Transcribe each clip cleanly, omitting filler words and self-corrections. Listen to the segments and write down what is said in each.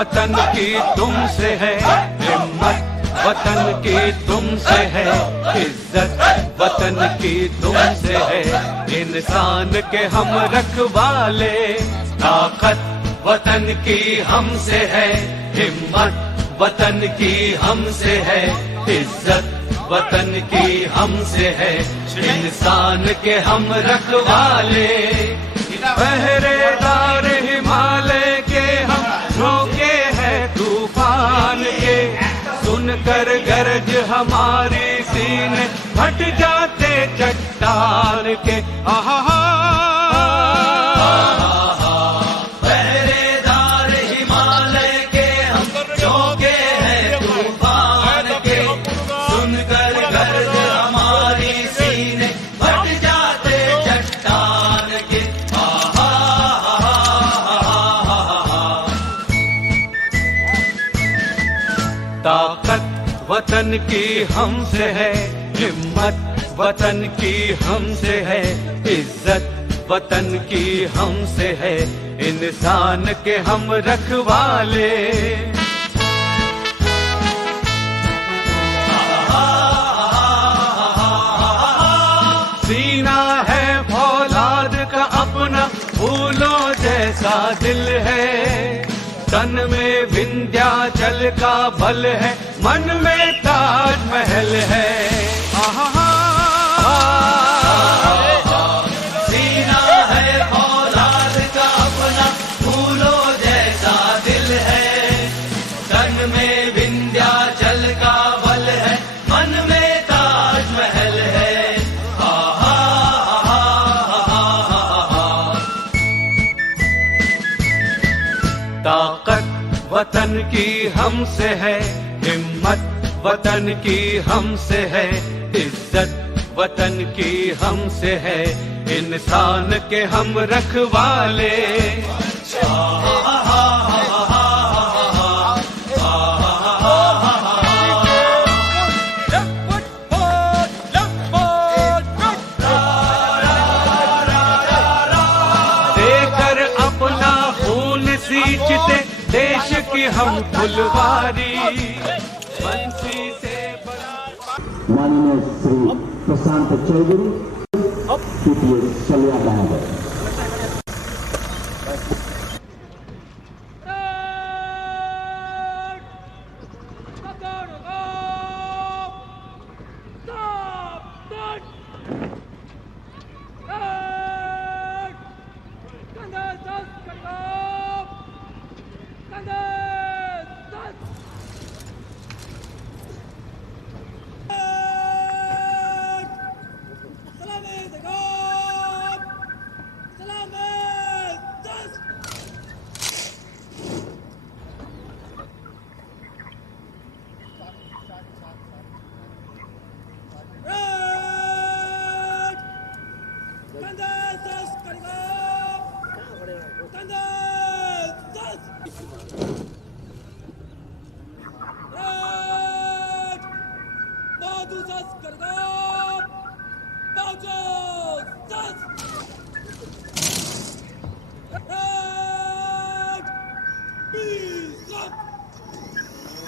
वतन की तुमसे है हिम्मत, वतन की तुमसे है इज्जत, वतन की तुमसे है इंसान के हम रखवाले। ताकत वतन की हमसे है हिम्मत, वतन की हमसे है इज्जत, वतन की हमसे है इंसान के हम रखवाले। पहरेदार हिमालय के हम रोके हैं तूफान के, सुनकर गरज हमारे सीने फट जाते चट्टान के। आहा पहरेदार हिमालय के हम रोके हैं तूफान के, सुनकर गरज हमारी सीने फट जाते चट्टान के। ताकत वतन की हमसे है हिम्मत, वतन की हमसे है इज्जत, वतन की हमसे है इंसान के हम रखवाले। सीना है फौलाद का अपना फूलों जैसा दिल है, तन में विंध्याचल का बल है, मन में ताजमहल है। सीना है फौलाद का अपना फूलों जैसा दिल है, तन में विंध्याचल का बल है, मन में ताजमहल है। ताकत वतन की हमसे है हिम्मत, वतन की हमसे है इज्जत, वतन की हमसे है इंसान के हम रखवाले। देकर अपना खून सींचते देश की हम फुलवारी, बंसी से माननीय श्री प्रशांत चौधरी पीटीएस सलिया बहादुर।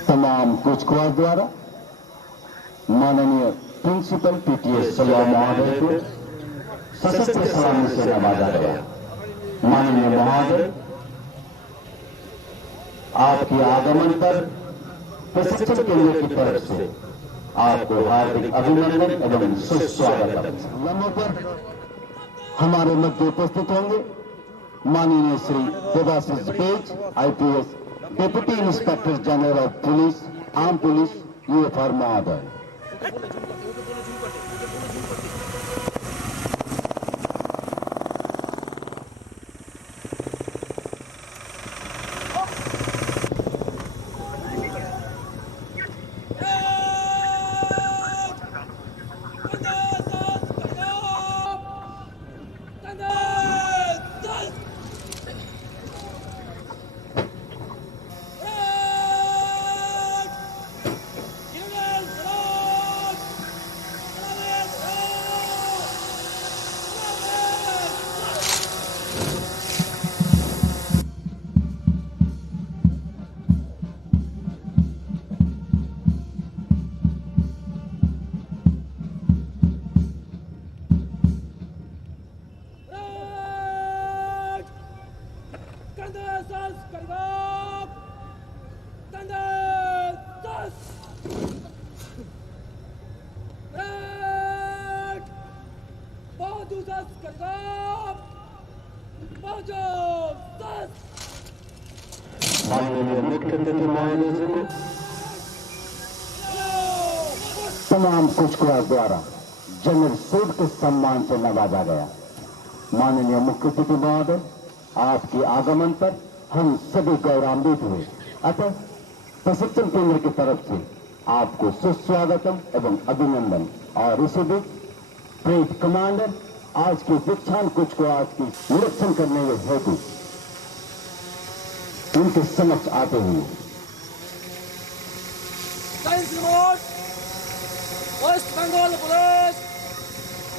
तमाम कूचकुवाज द्वारा माननीय प्रिंसिपल पीटीएस सलिया महोदय को सशस्त्र सलामी से नवाजा गया। माननीय महोदय, आपके आगमन पर प्रशिक्षण केंद्र की तरफ से आपको हार्दिक अभिनंदन एवं सुस्वागत। लम्हों पर हमारे मध्य उपस्थित होंगे माननीय श्री देवाशीष पेज IPS deputy inspector general of police arm police UFR महोदय। Tandasas Kargab! Tandasas! Red! Badusas Kargab! Badusas! माननीय मुख्य अतिथि महोदय को तमाम कुचकुआर द्वारा जनरल सूट के सम्मान से नवाजा गया। माननीय मुख्य अतिथि महोदय, आपके आगमन पर हम सभी गौरवान्वित हुए। अतः प्रशिक्षण केंद्र की तरफ से आपको सुस्वागतम एवं अभिनंदन। और इसी बीच परेड कमांडर आज के दीक्षांत कुचकुआर की निरीक्षण करने के हेतु उनके समक्ष आते हुए West Bengal Police,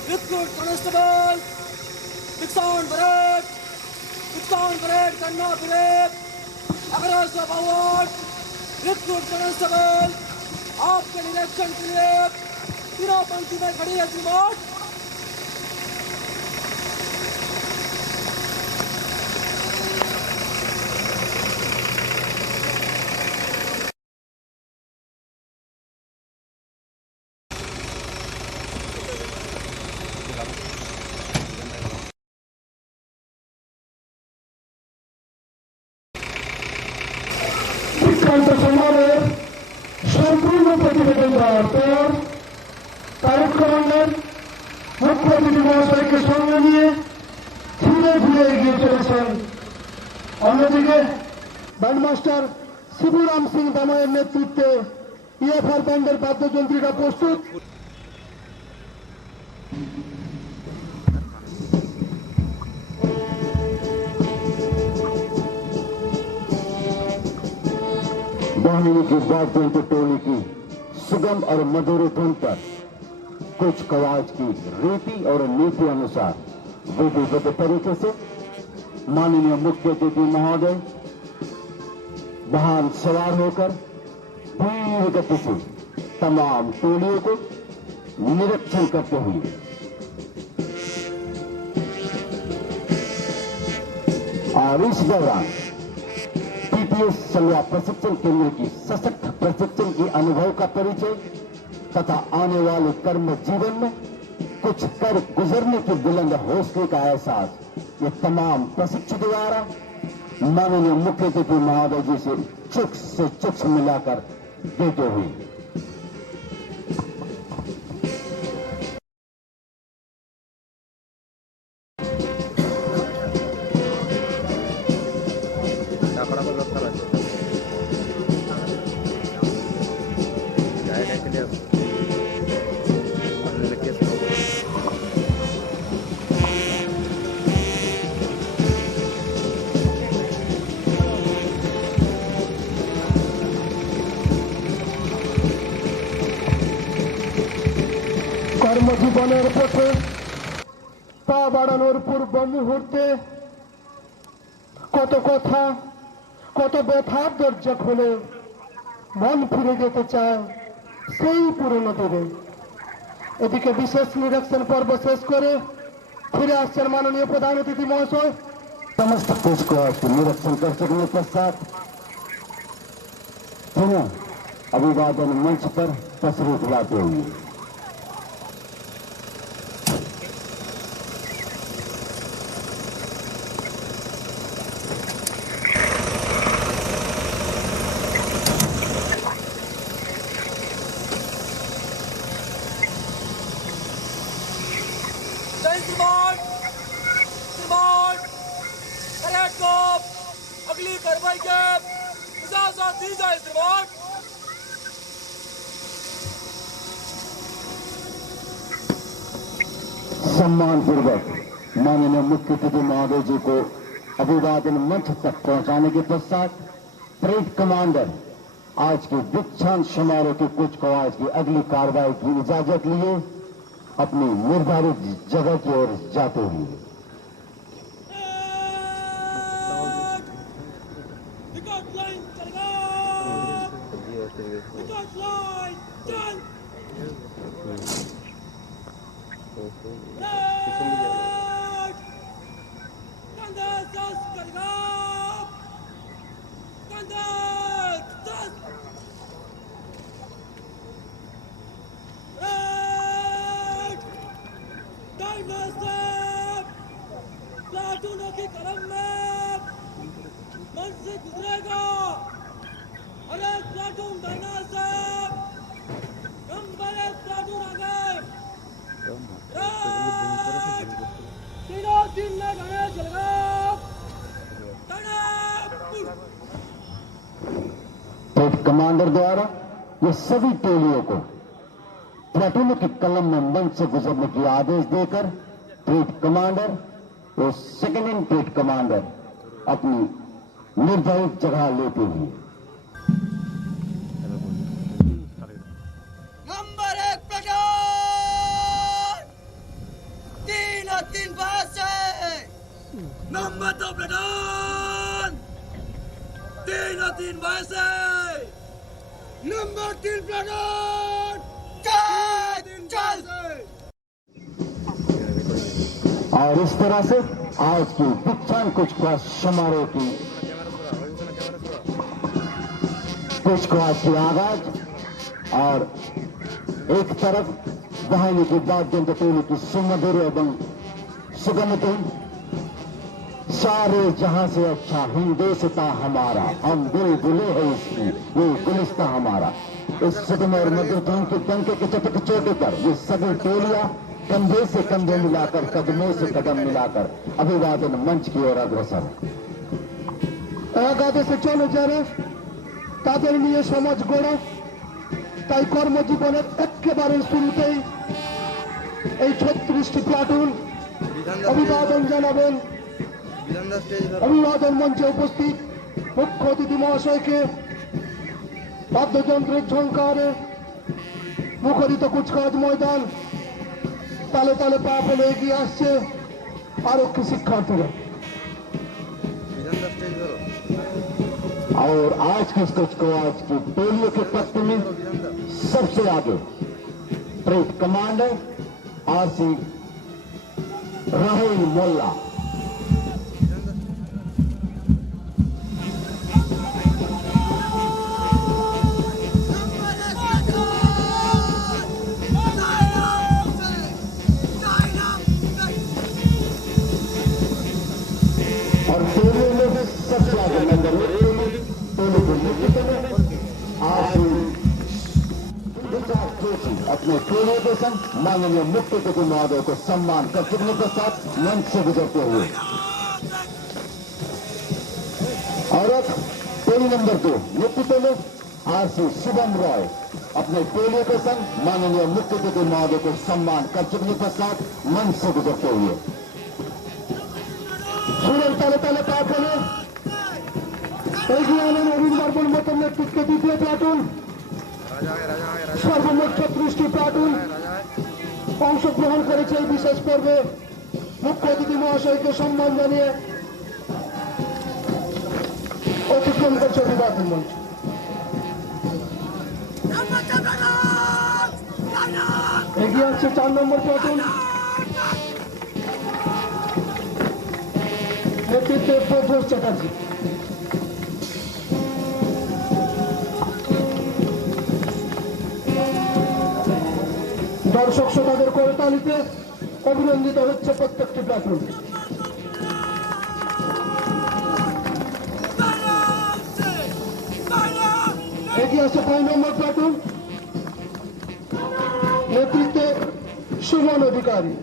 Recruit Constable, Dixon Parade, Kanna Parade, Agarasa Award, Recruit Constable, आपके निरीक्षण के लिए तीनों पंक्ति में खड़ी है श्रीमान। समारोह संपूर्ण प्रतिवेदन पर पायलट कमांडर मुख्य अतिथि महाशय के संगे निये धीरे धीरे एगिए चलेছেন। অন্যদিকে ব্যান্ডমাস্টার শিবুরাম সিং দাময়ের নেতৃত্বে ইএফআর ব্যান্ডের বাদ্যযন্ত্রীরা প্রস্তুত। वाहिनी की वाद्ययंत्र टोली की सुगम और मधुर धुन पर कुछ कवाज की रीति और नीति अनुसार विधिवत तरीके से माननीय मुख्य अतिथि महोदय वाहन सवार होकर धीमी गति से तमाम टोलियों को निरीक्षण करते हुए और इस दौरान पीपीएस सलवा प्रशिक्षण केंद्र की सशक्त प्रशिक्षण की अनुभव का परिचय तथा आने वाले कर्म जीवन में कुछ कर गुजरने की बुलंद हौसले का एहसास ये तमाम प्रशिक्षु द्वारा माननीय मुख्य अतिथि महोदय जी से चुक्स से चुक्स मिलाकर देते हुए কর্মজীবনের পথে পা বাড়ানোর পূর্ব মুহূর্তে কত কথা কত ব্যথার দরজা খুলে মন ফিরে যেতে চায় সেই পুরনো দিনে। এদিকে বিশেষ নিরীক্ষণ পর্ব শেষ করে ফিরে আসছেন মাননীয় প্রধান অতিথি মহাশয়। समस्त कुछ को निरीक्षण कर सकने पश्चात पुनः अभिवादन मंच पर तशरीफ लाते हुए अगली कार्रवाई के इजाजत दी जाए श्रीमान। सम्मान पूर्वक माननीय मुख्य अतिथि महोदय जी को अभिवादन मंच तक पहुंचाने के पश्चात परेड कमांडर आज के दीक्षांत समारोह की कुछ कवायद की अगली कार्रवाई की इजाजत लिए अपनी निर्धारित जगह की ओर जाते हुए कमांडर प्लाटूनों की कलम में मन से गुजरेगा। अरे प्लाटून धरना से नंबर 1 प्लाटून आ गए। तीनों दिन में गाने चलेगा। ट्रेड कमांडर द्वारा ये सभी टोलियों को प्लाटूनों की कलम में मंच से गुजरने की आदेश देकर ट्रेड कमांडर और सेकंड इन ट्रेड कमांडर अपनी निर्धारित जगह लेते हुए नंबर 1 प्लाटून 3 और 3 बस है। नंबर 2 प्लाटून 3 और 3 बस है। नंबर 3 प्लाटून चल। और इस तरह से आज की दीक्षांत कुचकावाज समारोह की कुचकावाज की आगाज। और एक तरफ वाहिनी के वाद्यंत्र टोली की सुमधुर एवं सुगम धुन, सारे जहां से अच्छा हिंदुस्तां हमारा, हम बुलबुलें हैं इसकी, ये गुलिस्तां हमारा। इस सुगम और मधुर धुन के डंके के चटक चोटे पर ये सभी टोलियां कंधे से कंधे मिलाकर, कदमों से कदम मिलाकर अभिवादन मंच की ओर अग्रसर। একাদেশে চলে যারা তাদের নিয়ে সমাজ গড়া, তাই কর্মজীবনের একেবারে শুরুতেই এই 36টি প্লাটুন অভিবাদন জানাবেন। অভিবাদন মঞ্চে উপস্থিত মুখ্য অতিথি মহাশয়কে বাদ্যযন্ত্রের ঝঙ্কারে মুখরিত কুচকাওয়াজ ময়দান তালে তালে পা ফেলে এগিয়ে আসছে আরক্ষী শিক্ষার্থীরা। और आज की कुचकावाज की टोलियों के पक्ष में सबसे आगे trade commander RC Rahul Molla. और टोलियों में भी सबसे आगे नंबर अपने टोलियों के संग माननीय मुख्य अतिथि महोदय को सम्मान कर चुकने के साथ मंच से गुजरते हुए और अब टोली नंबर 2 नेतृत्व में आरसी शुभम रॉय अपने टोलियों के संग माननीय मुख्य अतिथि महोदय को सम्मान कर चुकने के साथ मंच से गुजरते हुए সুরের তালে তালে পা ফেলে এগিয়ে আনেন অরুণ বর্মন মতন নেতৃত্বে দ্বিতীয় প্লাটুন। সর্বমোট 36টি প্লাটুন অংশগ্রহণ করেছে এই বিশেষ পর্বে। মুখ্য অতিথি মহাশয়কে সম্মান জানিয়ে অতিক্রম করছে অভিবাদন মঞ্চ। এগিয়ে আসছে 4 নম্বর প্লাটুন, নেতৃত্বে প্রফেসর চ্যাটার্জি। দর্শক শ্রোতাদের করতালিতে অভিনন্দিত হচ্ছে প্রত্যেকটি প্লাটুন। এগিয়ে আসছে 5 নম্বর প্লাটুন, নেতৃত্বে সুমন অধিকারী।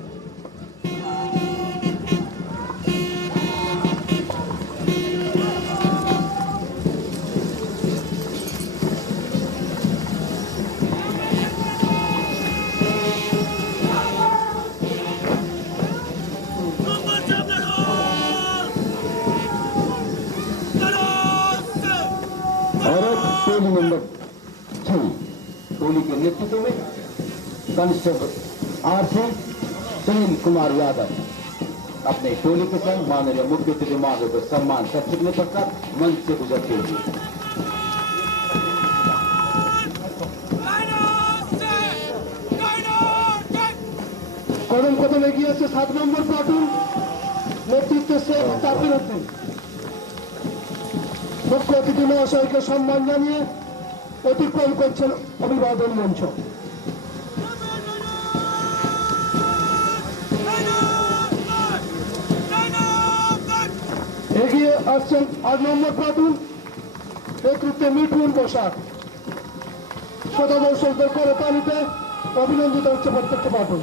टोली नंबर 6 टोली के नेतृत्व में कांस्टेबल आरसी सुनील कुमार यादव अपने टोली के संग माननीय मुख्य अतिथि महोदय को सम्मान कर चुकने पश्चात मंच से गुजरते हुए কদম কদম এগিয়ে আছে 7 নম্বর প্লাটুন, নেতৃত্বে শেখ তাফির উদ্দিন। মুখ্য অতিথি মহাশয়কে সম্মান জানিয়ে অতিক্রম করছেন অভিবাদন মঞ্চ। এগিয়ে আসছেন ৮ নম্বর প্লাটুন, নেতৃত্বে মিঠুন বসাক। শ্রোতা দর্শকদের করতালিতে অভিনন্দিত হচ্ছে প্রত্যেকটা প্লাটুন।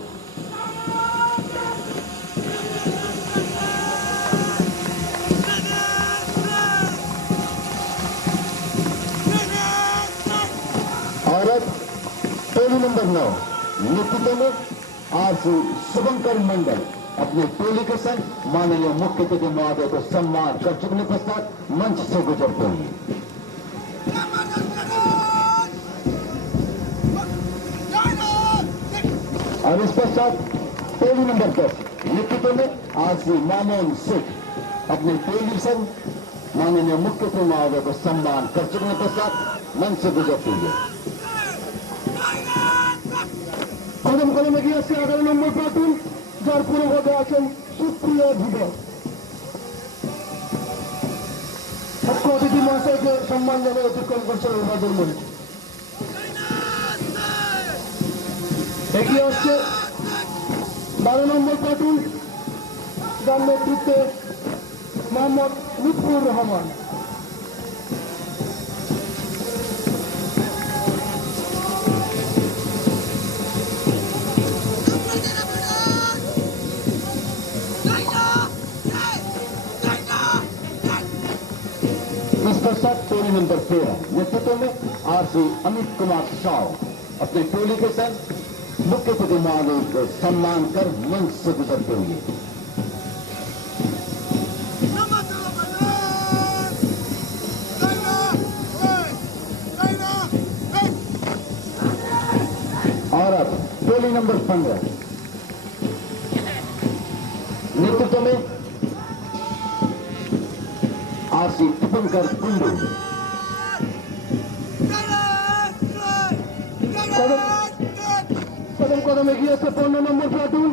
और अब टोली नंबर 9 नेतृत्व में आज शुभंकर मंडल अपने टोली के संग माननीय मुख्य अतिथि महोदय को सम्मान कर चुकने पश्चात मंच से गुजरते हुए और इस पश्चात टोली नंबर 10 नेतृत्व में आज मामून शेख अपने टोली संग माननीय मुख्य अतिथि महोदय को सम्मान कर चुकने पश्चात मंच से गुजरते हुए কদম কদমে এগিয়ে আসছে 11 নম্বর প্লাটুন, যার পূর্বপদে আছেন সুপ্রিয় ধীবর। মুখ্য অতিথি মহাশয়কে সম্মান জানিয়ে অতিক্রম করছেন অভিবাদন মঞ্চ। এগিয়ে আসছে 12 নম্বর প্লাটুন, যার নেতৃত্বে মোহাম্মদ লুৎফুর রহমান। इस पश्चात टोली नंबर 13 नेतृत्व में आरसी अमित कुमार साव अपने टोली के संग मुख्य अतिथि महोदय को सम्मान कर मंच से गुजरते हुए और अब टोली नंबर 15 नेतृत्व में आरसी टिपनकर कुंडू কদম কদম এগিয়ে আসছে 15 নম্বর প্লাটুন,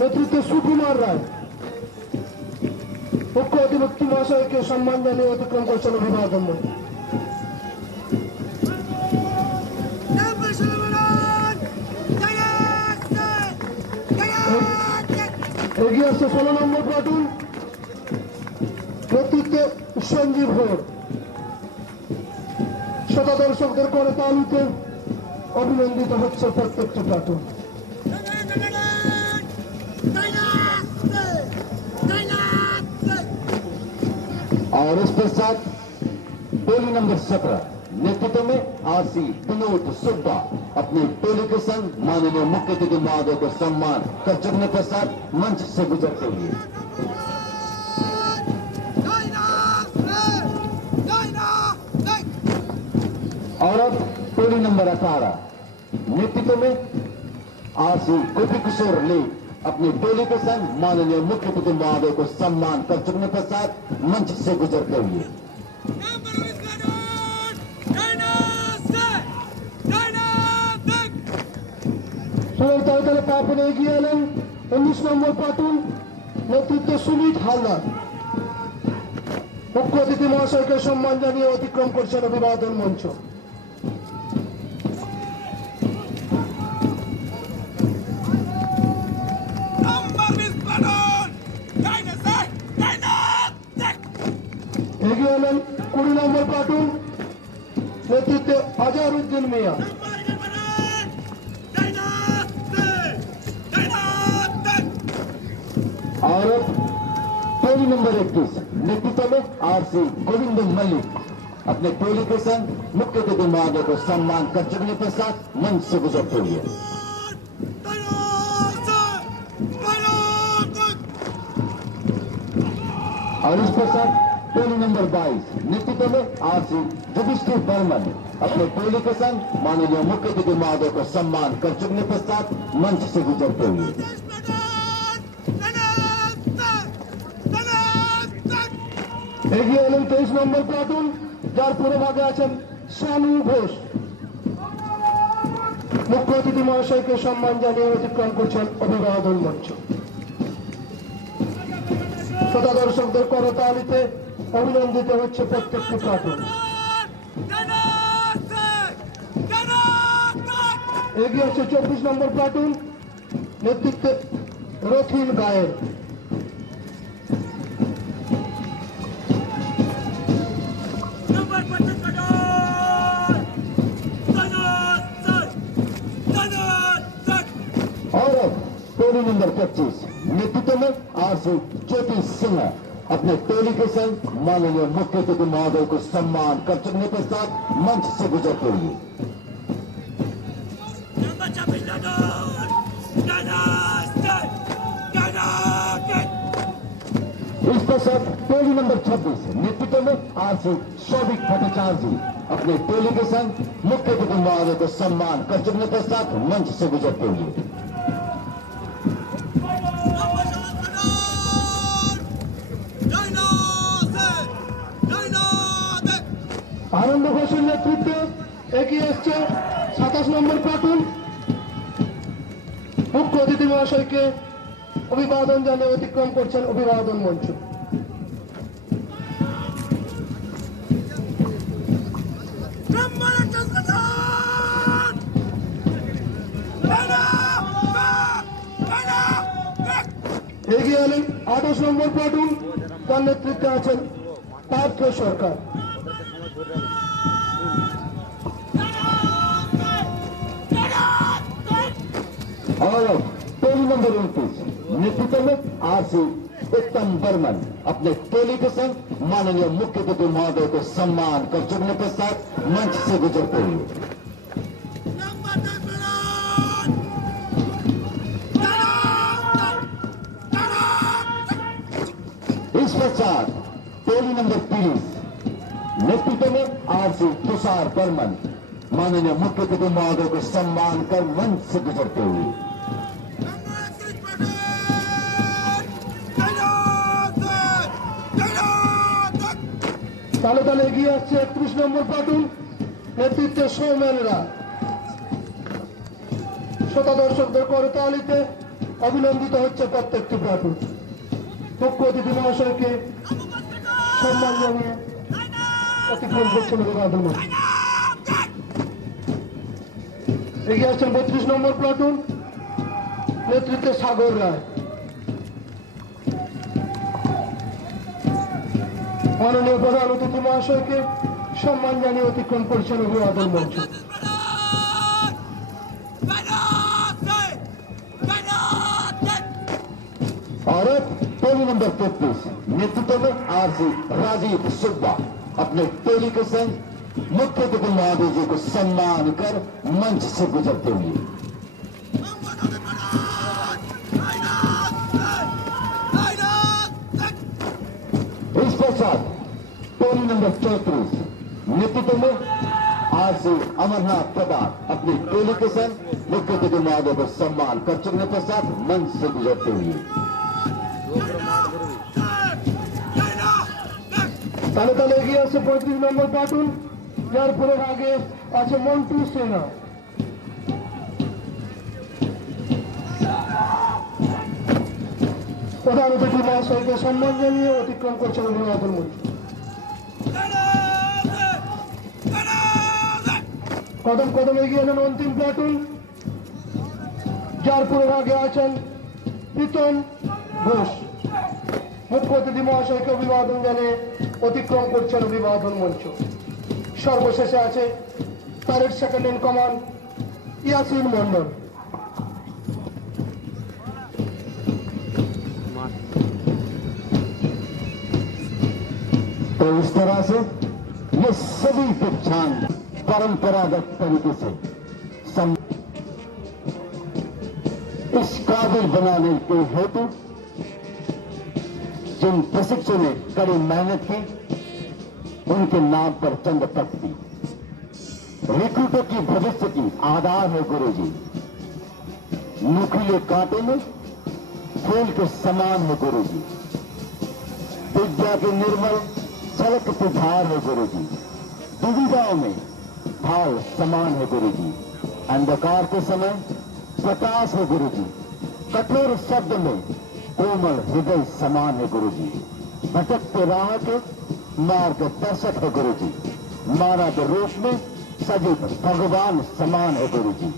নেতৃত্বে সুকুমার রায়। মুখ্য অতিথি মহাশয়কে সম্মান জানিয়ে অতিক্রম করছেন অভিবাদন মঞ্চ। এগিয়ে আসছে 16 নম্বর প্লাটুন, নেতৃত্বে সঞ্জীব ঘোর। শ্রোতা দর্শকদের করতালিতে অভিনন্দিত হচ্ছে প্রত্যেকটা প্লাটুন। और इस पश्चात टोली नंबर 17 नेतृत्व में आरसी विनोद सुब्बा अपने टोली के संग माननीय मुख्य अतिथि महोदय को सम्मान कर चुकने पश्चात मंच से गुजरते हुए और अब टोली नंबर 18 नेतृत्व में आरसी गोपी किशोर ले अपनी टोली के संग माननीय मुख्य अतिथि महोदय को सम्मान कर चुकने पश्चात मंच से गुजरते हुए সবাই তাড়াতাড়ি পা ফেলে এগিয়ে এলেন 19 নম্বর প্লাটুন, নেতৃত্বে সুমিত হালদার। মুখ্য অতিথি মহাশয়কে সম্মান জানিয়ে অতিক্রম করছেন অভিবাদন মঞ্চ। এগিয়ে এলেন 20 নম্বর প্লাটুন, নেতৃত্বে আজহারউদ্দিন মিয়া। और टोली नंबर 21 नेतृत्व में आरसी गोविंद मल्लिक अपने टोली के संग मुख्य अतिथि महोदय को सम्मान कर चुकने के साथ मंच से गुजरते हुए और इस पश्चात टोली नंबर 22 नेतृत्व में आरसी युधिष्ठिर बर्मन अपने टोली के संग माननीय मुख्य अतिथि महोदय को सम्मान कर चुकने पश्चात मंच से गुजरते हुए এগিয়ে এলেন 23 নম্বর প্লাটুন, যার পূর্বভাগে আছেন শানু ঘোষ। মুখ্য অতিথি মহাশয়কে সম্মান জানিয়ে অতিক্রম করছেন অভিবাদন মঞ্চ। শ্রোতা দর্শকদের করতালিতে অভিনন্দিত হচ্ছে প্রত্যেকটি প্লাটুন। এগিয়ে আছে 24 নম্বর প্লাটুন, নেতৃত্বে রথিন গায়ের। और टोली नंबर 25 नेतृत्व में आरसी ज्योति सिंह अपने टोली के संग माननीय मुख्य अतिथि महोदय को सम्मान कर चुकने के साथ मंच से गुजरते हुए इस पश्चात टोली नंबर 26 नेतृत्व में आरसी शौविक भट्टाचार्य जी अपने टोली के संग मुख्य अतिथि महोदय को सम्मान कर चुकने के साथ मंच से गुजरते हुए আনন্দ ঘোষের নেতৃত্বে এগিয়ে এসছে 27 নম্বর প্লাটুন। মুখ্য অতিথি মহাশয়কে অভিবাদন জানিয়ে অতিক্রম করছেন অভিবাদন মঞ্চ। এগিয়ে এলেন 28 নম্বর প্লাটুন, তার নেতৃত্বে আছেন পার্থ সরকার। और टोली नंबर 29 नेतृत्व में आरसी उत्तम बर्मन अपने टोली के संग माननीय मुख्य अतिथि महोदय को सम्मान कर चुकने के साथ मंच से गुजरते हुए इस पश्चात टोली नंबर 30 नेतृत्व में आरसी तुषार बर्मन माननीय मुख्य अतिथि महोदय को सम्मान कर मंच से गुजरते हुए তালে তালে এগিয়ে আসছে 31 নম্বর প্লাটুন, নেতৃত্বে সৌমেনরা। শ্রোতা দর্শকদের করতালিতে অভিনন্দিত হচ্ছে প্রত্যেকটি প্লাটুন। মুখ্য অতিথি মহাশয়কে সম্মান জানিয়ে অতিক্রম করছেন অভিবাদন মঞ্চ। এগিয়ে আসছেন 32 নম্বর প্লাটুন, নেতৃত্বে সাগর রায়। মাননীয় প্রধান অতিথি মহাশয়কে সম্মান জানিয়ে অতিক্রম করছেন অভিবাদন মঞ্চ। और टोली नंबर 33 नेतृत्व में आरसी राजीव सुब्बा अपने टोली के संग मुख्य अतिथि महोदय जी को सम्मान कर मंच से गुजरते हुए इस पश्चात टोली नंबर 34 नेतृत्व में आरसी अमरनाथ प्रधान अपनी टोली के संग मुख्य अतिथि महोदय को सम्मान कर चुकने के साथ मंच से गुजरते हुए তালে তালে এগিয়ে আসছে 35 নম্বর প্লাটুন, যার পরে আগে আছে মন্টু সেনা। প্রধান অতিথি মহাশয়কে সম্মান জানিয়ে অতিক্রম করছেন অভিবাদন মঞ্চ। কদম কদম এগিয়ে এলেন অন্তিম প্লাটুন, যার পরে আগে আছেন প্রীতম ঘোষ। মুখ্য অতিথি মহাশয়কে অভিবাদন জানিয়ে অতিক্রম করছেন অভিবাদন মঞ্চ। সর্বশেষে আছে parade second in command Yasin Mondal. तो इस तरह से ये सभी दीक्षांत परंपरागत तरीके से इस काबिल बनाने के हेतु जिन प्रशिक्षु ने कड़ी मेहनत की उनके नाम पर चंद तख्ती रिक्रूटर की भविष्य की आधार है गुरुजी। नुकीले कांटे में फूल के समान है गुरुजी। विद्या के निर्मल झलक धार है गुरुजी। दुविधाओं में भाव समान है गुरुजी। अंधकार के समय प्रकाश है गुरुजी। कठोर शब्द में कोमल हृदय समान है गुरुजी। भटकते राह के मार्गदर्शक है गुरु जी, मानव रूप में सजीव भगवान समान है गुरु जी।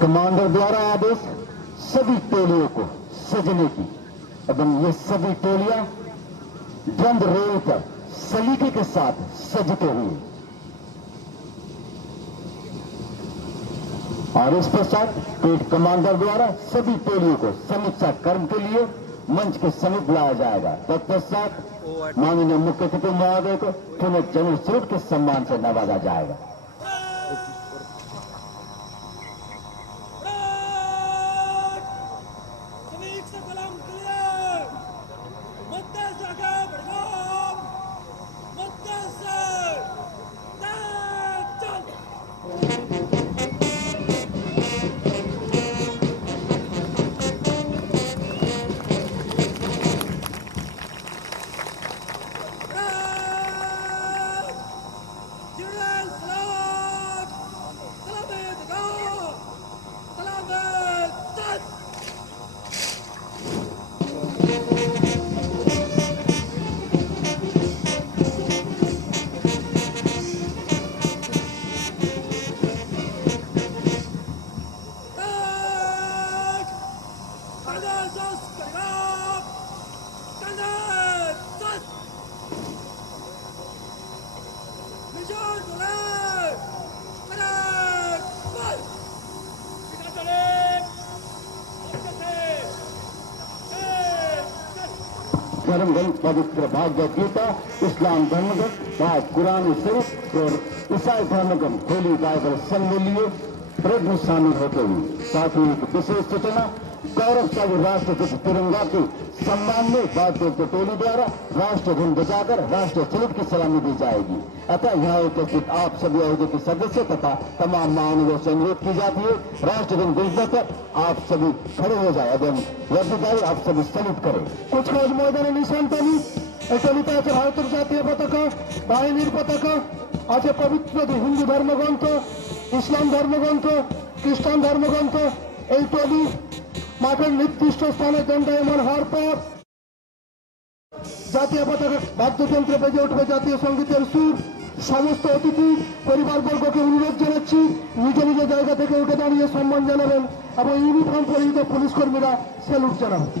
कमांडर द्वारा आदेश सभी टोलियों को सजने की एवं ये सभी टोलियां द्वंद रेल पर सलीके के साथ सजते हुए और इस पश्चात पेट कमांडर द्वारा सभी टोलियों को समीक्षा कर्म के लिए मंच के समीप लाया जाएगा। तत्पश्चात माननीय मुख्य अतिथि महोदय को पुनः जनरल सैल्यूट के सम्मान से नवाजा जाएगा। धर्मग्रंथ पवित्र भागवत गीता, इस्लाम धर्मग्रंथ व कुरान शरीफ और ईसाई धर्मग्रंथ होली बाइबल संघ लिए परेड में शामिल होते हुए साथ ही एक विशेष सूचना गौरवशाली राष्ट्रध्वज तिरंगा के सम्मान में वाद्य टोली द्वारा राष्ट्र धुन बजाकर राष्ट्रीय सैल्यूट की सलामी दी जाएगी। अतः यहाँ उपस्थित आप सभी अहोदे के सदस्य तथा तमाम महानुभावों से अनुरोध की जाती है, राष्ट्र धुन बजने पर आप सभी खड़े हो जाए एवं वर्षगाई आप सभी सैल्यूट करें। कुछ मयदाने निशान टोली टोलीতে আছে ভারতের জাতীয় পতাকা, বাহিনীর পতাকা, আছে পবিত্র হিন্দু ধর্মগ্রন্থ, ইসলাম ধর্মগ্রন্থ, খ্রিস্টান ধর্মগ্রন্থ। এই টলি মাঠের নির্দিষ্ট স্থানে দণ্ডায়মান হওয়ার পর জাতীয় পতাকা বাদ্যযন্ত্রে বেজে উঠবে জাতীয় সঙ্গীতের সুর। সমস্ত অতিথি পরিবারবর্গকে অনুরোধ জানাচ্ছি নিজ নিজ জায়গা থেকে উঠে দাঁড়িয়ে সম্মান জানাবেন এবং ইউনিফর্ম পরিহিত পুলিশ কর্মীরা স্যালুট জানাবেন।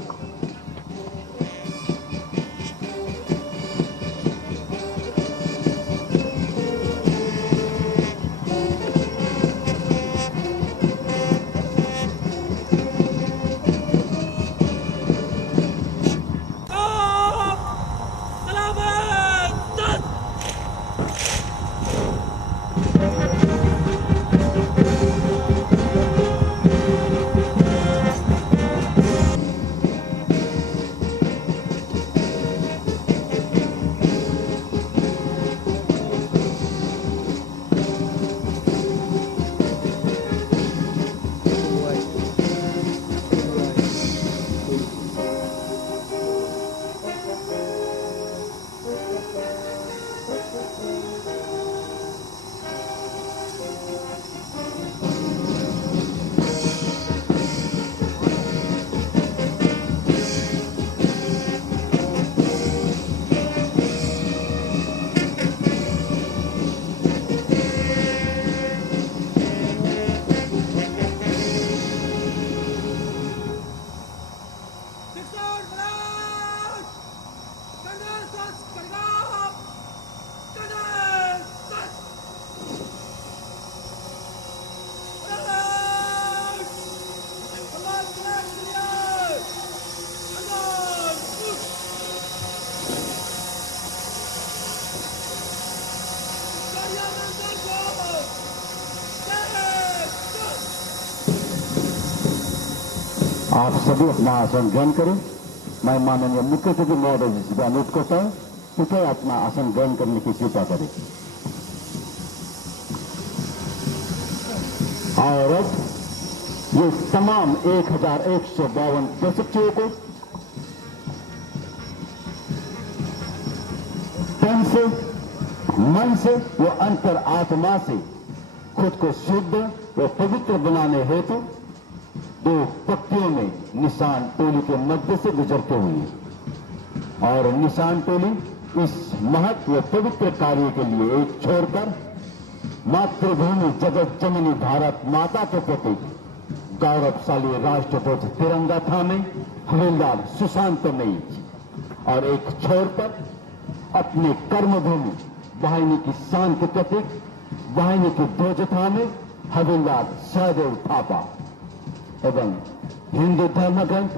आप सभी अपना आसन ग्रहण करें। मैं माननीय मुख्य अतिथि महोदय जी से अनुरोध करता हूं कि अपना आसन ग्रहण करने की कृपा करें। और अब ये तमाम 1152 प्रशिक्षुओं को तन से, मन से व अंतर आत्मा से खुद को शुद्ध व पवित्र बनाने हेतु दो पक्तियों में निशान टोली के मध्य से गुजरते हुए और निशान टोली इस महत्व व पवित्र कार्य के लिए एक छोड़कर मातृभूमि जगत जननी भारत माता के प्रति गौरवशाली राष्ट्रध्वज तिरंगा थामे हवलदार सुशांत मई और एक छोर पर अपने कर्मभूमि वाहिनी की शान के प्रतीक वाहिनी के ध्वज थामे हवलदार सहदेव थापा एवं हिंदू धर्म ग्रंथ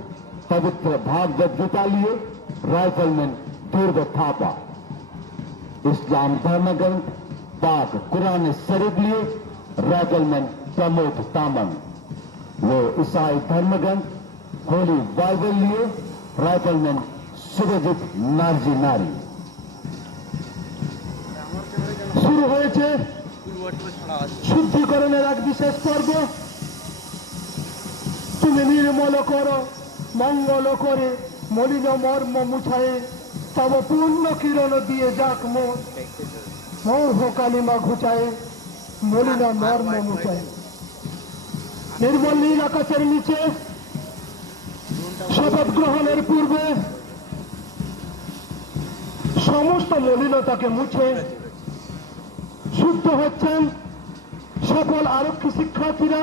पवित्र भागवत गीता लिए राइफलमैन दुर्ग थापा, इस्लाम धर्म ग्रंथ पाक कुरान शरीफ लिए राइफलमैन प्रमोद तामंग, वो ईसाई धर्म ग्रंथ होली बाइबल लिए राइफलमैन सुरजित नारजी नारी। শুরু হয়েছে শুদ্ধিকরণের এক বিশেষ পর্ব। তুমি নির্মল করো মঙ্গল করে মলিন মর্ম মুছায়ে তব পূর্ণ কিরণ দিয়ে যাক মোহ কালিমা ঘুচায়ে মলিন মর্ম মুছায়ে। নির্মল নীল আকাশের নিচে শপথ গ্রহণের পূর্বে সমস্ত মলিনতাকে মুছে শুদ্ধ হচ্ছেন সকল আরক্ষী শিক্ষার্থীরা,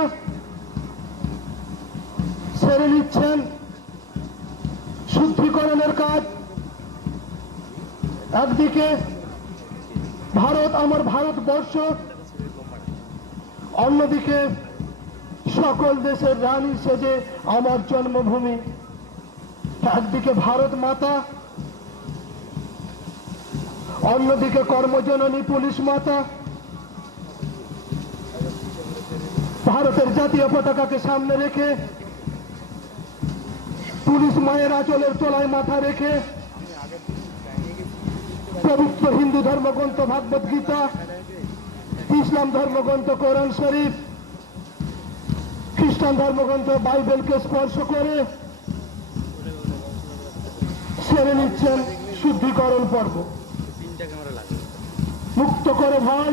সেরে নিচ্ছেন শুদ্ধিকরণের কাজ। একদিকে ভারত আমার ভারতবর্ষ, অন্যদিকে সকল দেশের রানী সেজে আমার জন্মভূমি। একদিকে ভারত মাতা, অন্যদিকে কর্মজননী পুলিশ মাতা। ভারতের জাতীয় পতাকাকে সামনে রেখে পুলিশ মায়ের আঁচলের তলায় মাথা রেখে পবিত্র হিন্দু ধর্মগ্রন্থ ভাগবত গীতা, ইসলাম ধর্মগ্রন্থ কোরআন শরীফ, খ্রিস্টান ধর্মগ্রন্থ বাইবেলকে স্পর্শ করে সেরে নিচ্ছেন শুদ্ধিকরণ পর্ব। মুক্ত করো ভাই,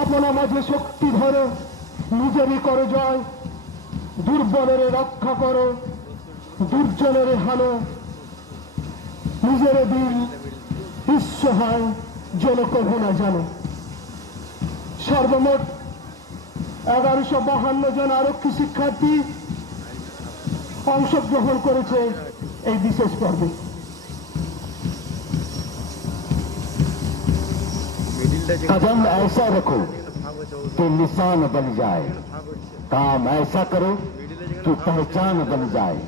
আপনা মাঝে শক্তি ধরো, নিজেরই করো জয়, দুর্বলের রক্ষা করো, দুর্জনের হানো, নিজের দিল বিশ্ব হয় যেন কভু না জানো। সর্বমোট 1152 জন আরক্ষী শিক্ষার্থী অংশগ্রহণ করেছে এই বিশেষ পর্বে। कदम ऐसा रखो कि निशान बन जाए, काम ऐसा करो कि पहचान बन जाए।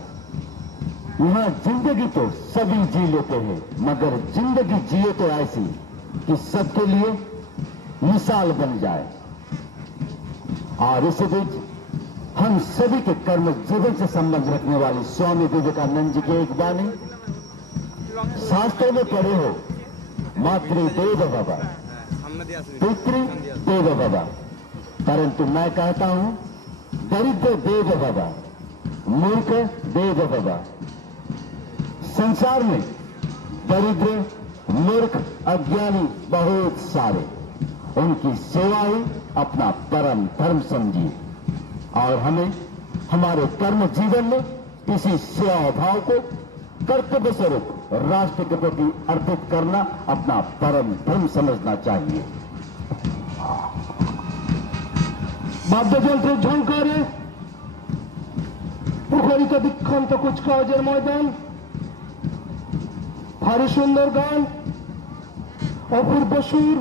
यहाँ जिंदगी तो सभी जी लेते हैं, मगर जिंदगी जिए तो ऐसी कि सबके लिए मिसाल बन जाए। और इस बीच हम सभी के कर्म जीवन से संबंध रखने वाली स्वामी विवेकानंद जी की एक वाणी शास्त्रों में पढ़े हो, मातृदेव भव पितृ देव भव, परंतु मैं कहता हूं दरिद्र देव भव, मूर्ख देव भव। संसार में दरिद्र, मूर्ख, अज्ञानी बहुत सारे, उनकी सेवा ही अपना परम धर्म समझिए और हमें हमारे कर्म जीवन में इसी सेवा भाव को कर्तव्य स्वरूप राष्ट्र के प्रति अर्पित करना अपना परम धर्म समझना चाहिए। বাদ্যযন্ত্রের ঝংকারে মুখরিত দীক্ষান্ত কুচকাওয়াজের ময়দান, ভারী সুন্দর গান, অপূর্ব সুর,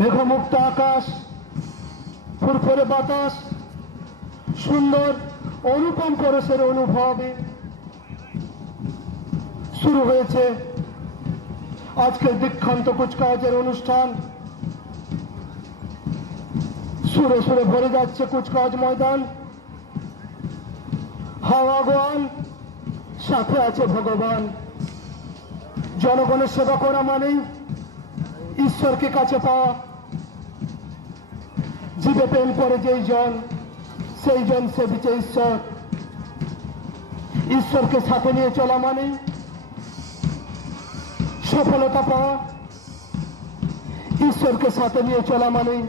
মেঘমুক্ত আকাশ, ফুরফুরে বাতাস, সুন্দর অনুপম পরশের অনুভবে শুরু হয়েছে আজকের দীক্ষান্ত কুচকাওয়াজের অনুষ্ঠান। সুরে সুরে ভরে যাচ্ছে কুচকাওয়াজ ময়দান। ভগবান সাথে আছে ভগবান। জনগণের সেবা করা মানেই ঈশ্বরকে কাছে পাওয়া। জীবে প্রেম করে যেই জন, সেই জন সেবিছে ঈশ্বর। ঈশ্বরকে সাথে নিয়ে চলা মানেই সফলতা পাওয়া। ঈশ্বরকে সাথে নিয়ে চলা মানেই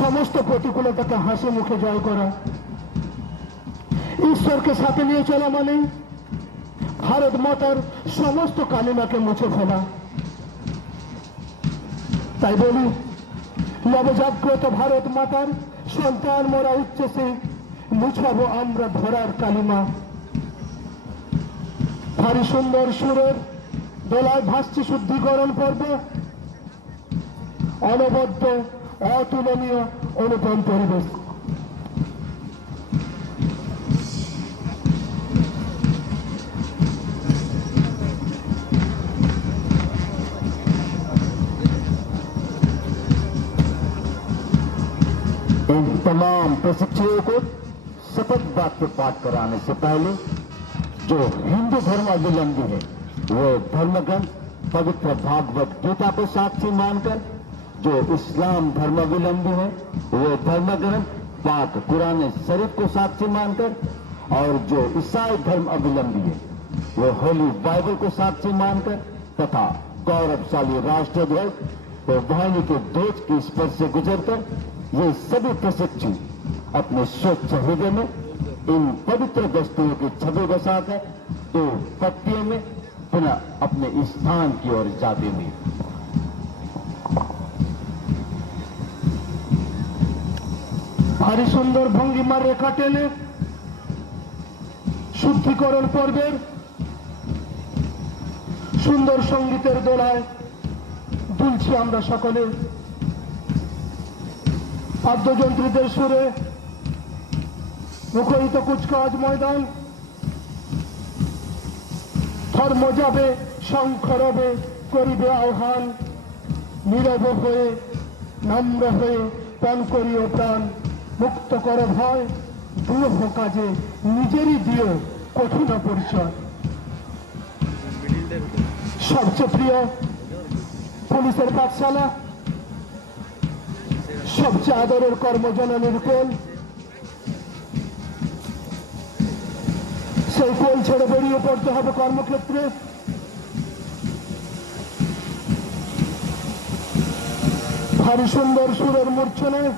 সমস্ত প্রতিকূলতাকে হাসি মুখে জয় করা। ঈশ্বরকে সাথে নিয়ে চলা মানেই ভারত মাতার সমস্ত কালিমাকে মুছে ফেলা। তাই বলি, নবজাগ্রত ভারত মাতার সন্তান মোরা উচ্চসে মুছাবো আমরা ধরার কালিমা। ভারী সুন্দর সুরের দোলায় ভাসছে শুদ্ধিকরণ পর্ব, অনবদ্য অতুলনীয় অনুপম পরিবেশ। इन तमाम प्रशिक्षुओं को शपथ वाक्य पाठ कराने से पहले जो हिंदू धर्मावलंबी है वो धर्मग्रंथ पवित्र भागवत गीता को साक्षी मानकर, जो इस्लाम धर्मावलंबी है वो धर्मग्रंथ पाक कुरान शरीफ को साक्षी मानकर, और जो ईसाई धर्म अवलंबी है वो होली बाइबल को साक्षी मानकर तथा गौरवशाली राष्ट्र ध्वज और वाहिनी के ध्वज की स्पर्श से गुजरकर ये सभी प्रशिक्षु अपने स्वच्छ हृदय में इन पवित्र वस्तुओं की छवि बसाकर तो पट्टियों में पुनः अपने स्थान की ओर जाते हुए ভারী সুন্দর ভঙ্গিমার রেখা টেনে শুদ্ধিকরণ পর্বের সুন্দর সঙ্গীতের দোলায় দুলছি আমরা সকলে। বাদ্যযন্ত্রীদের সুরে মুখরিত কুচকাওয়াজ ময়দান। ধর্ম যাবে শঙ্খ রবে করিবে আহ্বান, নীরব হয়ে নম্র হয়ে পান করিও প্রাণ। মুক্ত কর ভয় দুরূহ কাজে নিজেরই দিও কঠিন পরিচয়। সবচেয়ে প্রিয় পুলিশের পাঠশালা, সবচেয়ে আদরের কর্মজননীর কোল, সেই কোল ছেড়ে বেরিয়ে পড়তে হবে কর্মক্ষেত্রে। ভারী সুন্দর সুরের মূর্ছনায়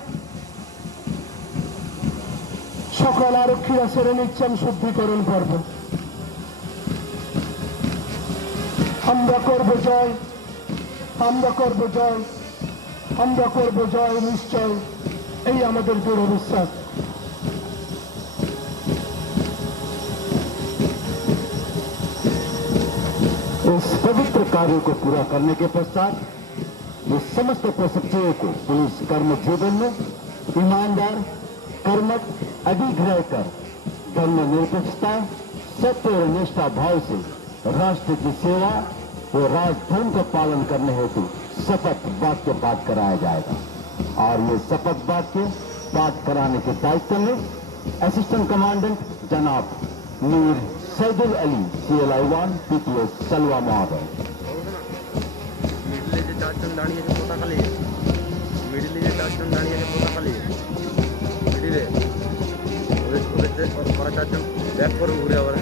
সকল আরক্ষীরা সেরে নিচ্ছেন শুদ্ধিকরণ পর্ব। আমরা করব জয়, আমরা করব জয়, আমরা করব জয় নিশ্চয়, এই আমাদের দৃঢ় বিশ্বাস। इस पवित्र कार्य को पूरा करने के पश्चात ये समस्त प्रशिक्षुओं को पुलिस कर्म जीवन में ईमानदार, कर्मठ, अडिग्रह कर धर्म निरपेक्षता, सत्य और निष्ठा भाव से राष्ट्र की सेवा और राजधर्म का पालन करने हेतु शपथ वाक्य पाठ कराया जाएगा। और ये शपथ वाक्य पाठ कराने के दायित्व में असिस्टेंट कमांडेंट जनाब मीर सैदुल अली CLI-1 PTS सलवा महोदय। মিডলে যে চারজন দাঁড়িয়ে আছে পতাকা নিয়ে, মিডলে যে চারজন দাঁড়িয়ে আছে পতাকা নিয়ে, মিডিলে ওরা চারজন ব্যাক করে ঘুরে আবার।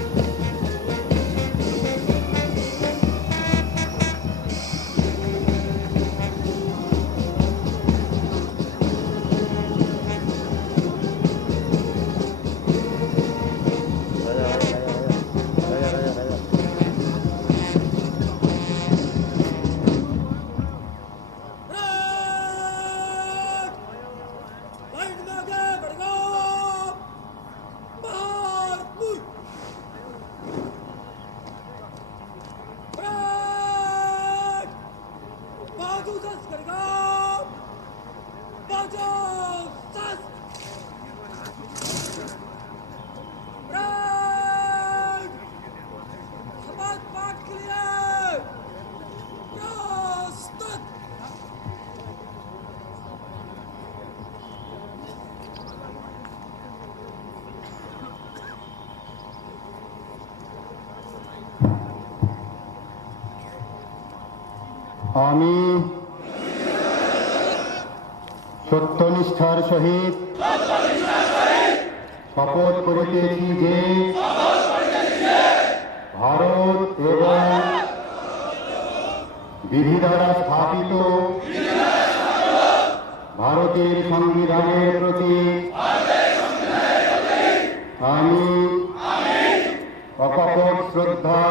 लाइन में आगे बढ़ जाओ। बाहर मुड़। আমি সত্যনিষ্ঠার সহিত শপথ করিতেছি যে ভারত এবং বিধি দ্বারা স্থাপিত ভারতের সংবিধানের প্রতি আমি অকপট শ্রদ্ধা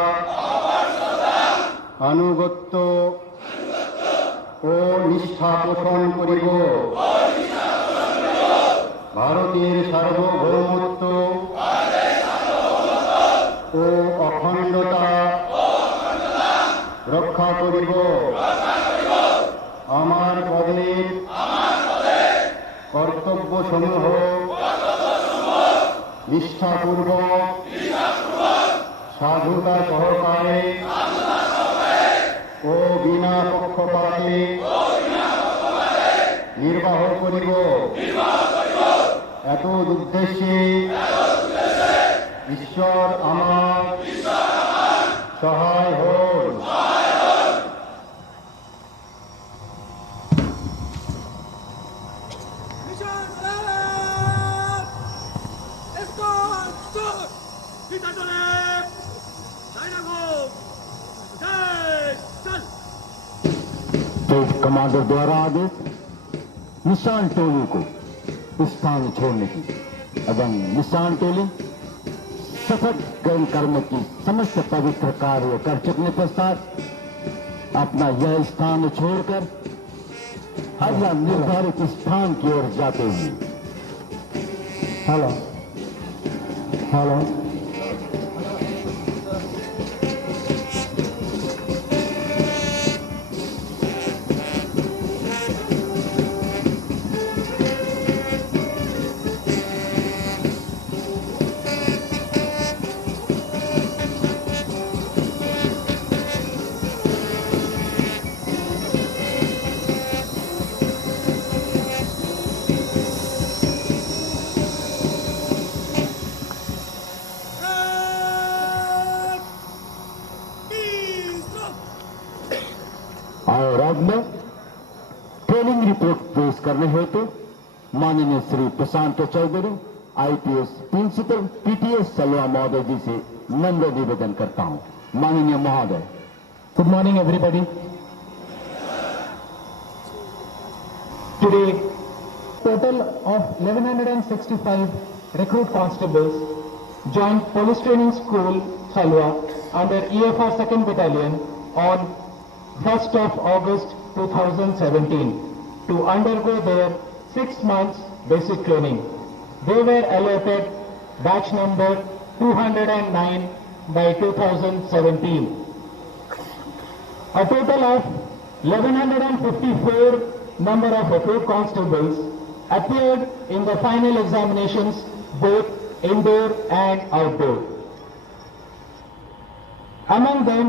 আনুগত্য ও নিষ্ঠা পোষণ করিব। ভারতের সার্বভৌমত্ব ও অখণ্ডতা রক্ষা করিব। আমার পদের কর্তব্যসমূহ নিষ্ঠাপূর্বক সাধুতা সহকারে ও বিনা পক্ষপাতে নির্বাহ করিব। এত উদ্দেশ্যে ঈশ্বর আমার সহায় হন। Mission Alert! Escort! Stop! Kita Dolek! Dynamo! Take! Sal! State commander द्वारा आदेश निशान टोली को स्थान छोड़ने की एवं निशान टोली सशक्त कर्म की समस्त पवित्र कार्य कर चुकने पश्चात अपना यह स्थान छोड़कर अगला निर्धारित स्थान की ओर जाते हुए हेलो हेलो और अब मैं ट्रेनिंग रिपोर्ट पेश करने हेतु माननीय Shri Prashant Chaudhary IPS principal PTS सलवा महोदय जी से नम्र निवेदन करता हूं। माननीय महोदय। Good morning everybody. Today, total of 1165 recruit constables joined Police Training School, Khalwa, under EFR 2nd Battalion on 1st of August 2017 to undergo their 6 months basic training. They were allotted batch number 209 by 2017. A total of 1154 number of recruit constables appeared in the final examinations, both indoor and outdoor. Among them,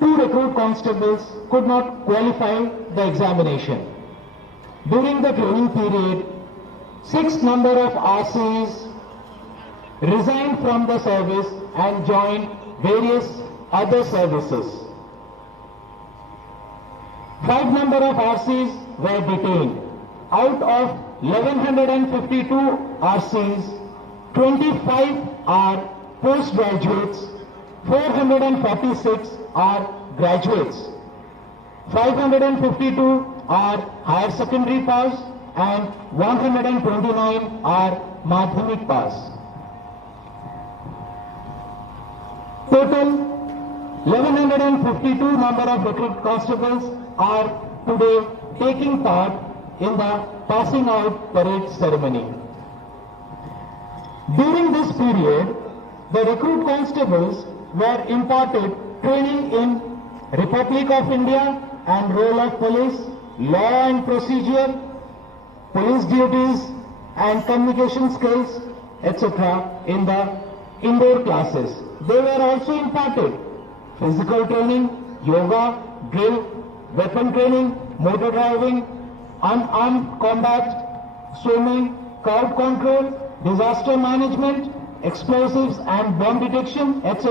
2 recruit constables could not qualify the examination. During the training period, 6 number of RCs resigned from the service and joined various other services. 5 number of RCs were detained. Out of 1152 RCs, 25 are postgraduates, 446 are graduates, 552 are higher secondary pass and 129 are madhyamik pass. Total 1152 number of recruit constables are today taking part in the passing out parade ceremony. During this period, the recruit constables were imparted training in Republic of India and role of police, law and procedure, police duties and communication skills, etc. in the indoor classes. They were also imparted physical training, yoga, drill, weapon training, motor driving, unarmed combat, swimming, crowd control, disaster management, explosives and bomb detection, etc.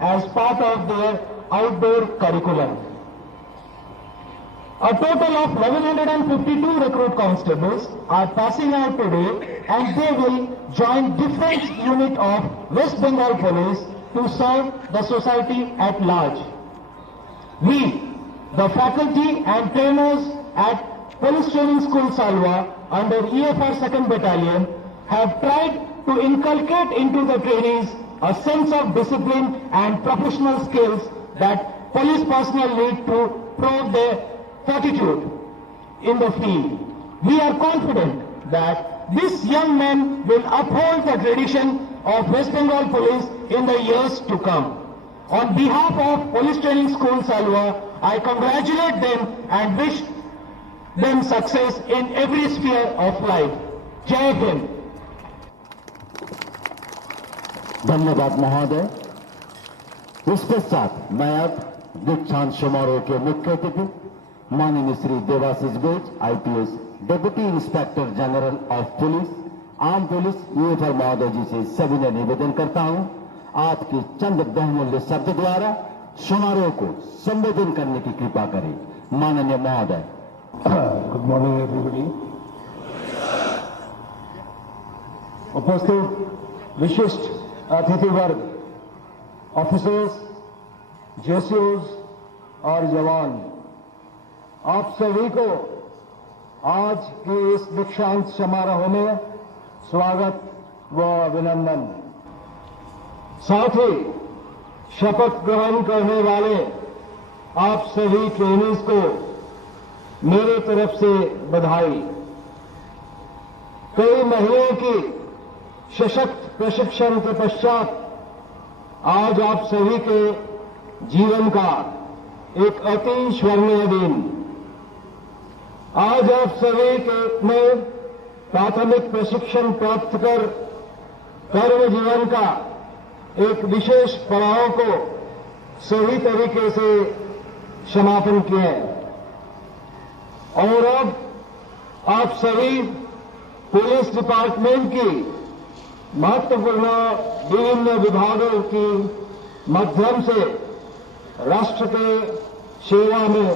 as part of their outdoor curriculum. A total of 1152 recruit constables are passing out today, and they will join different unit of West Bengal Police to serve the society at large. We, the faculty and trainers at Police Training School Salwa under EFR 2nd Battalion, have tried to inculcate into the trainees a sense of discipline and professional skills that police personnel need to prove their fortitude in the field. We are confident that these young men will uphold the tradition of West Bengal Police in the years to come. On behalf of Police Training School Salwa, I congratulate them and wish them success in every sphere of life. Jai Hind. धन्यवाद महोदय। इस पश्चात मैं अब दीक्षांत समारोह के मुख्य अतिथि माननीय श्री देवाशीष बेज, IPS deputy inspector general of police, arm police, EFR महोदय जी से सविनय निवेदन करता हूं, आपके चंद बहुमूल्य शब्द द्वारा समारोह को संबोधन करने की कृपा करें। माननीय महोदय। Good morning everybody. उपस्थित विशिष्ट अतिथि वर्ग, ऑफिसर्स, जेसीओज और जवान, आप सभी को आज के इस दीक्षांत समारोह में स्वागत व अभिनंदन। साथ ही शपथ ग्रहण करने वाले आप सभी ट्रेनीज को मेरे तरफ से बधाई। कई महीनों की सशक्त प्रशिक्षण के पश्चात आज आप सभी के जीवन का एक अति स्वर्णीय दिन। आज आप सभी के में प्राथमिक प्रशिक्षण प्राप्त कर कर्म जीवन का एक विशेष पड़ाव को सही तरीके से समापन किए और अब आप सभी पुलिस डिपार्टमेंट की महत्वपूर्ण विभिन्न विभागों की माध्यम से राष्ट्र के सेवा में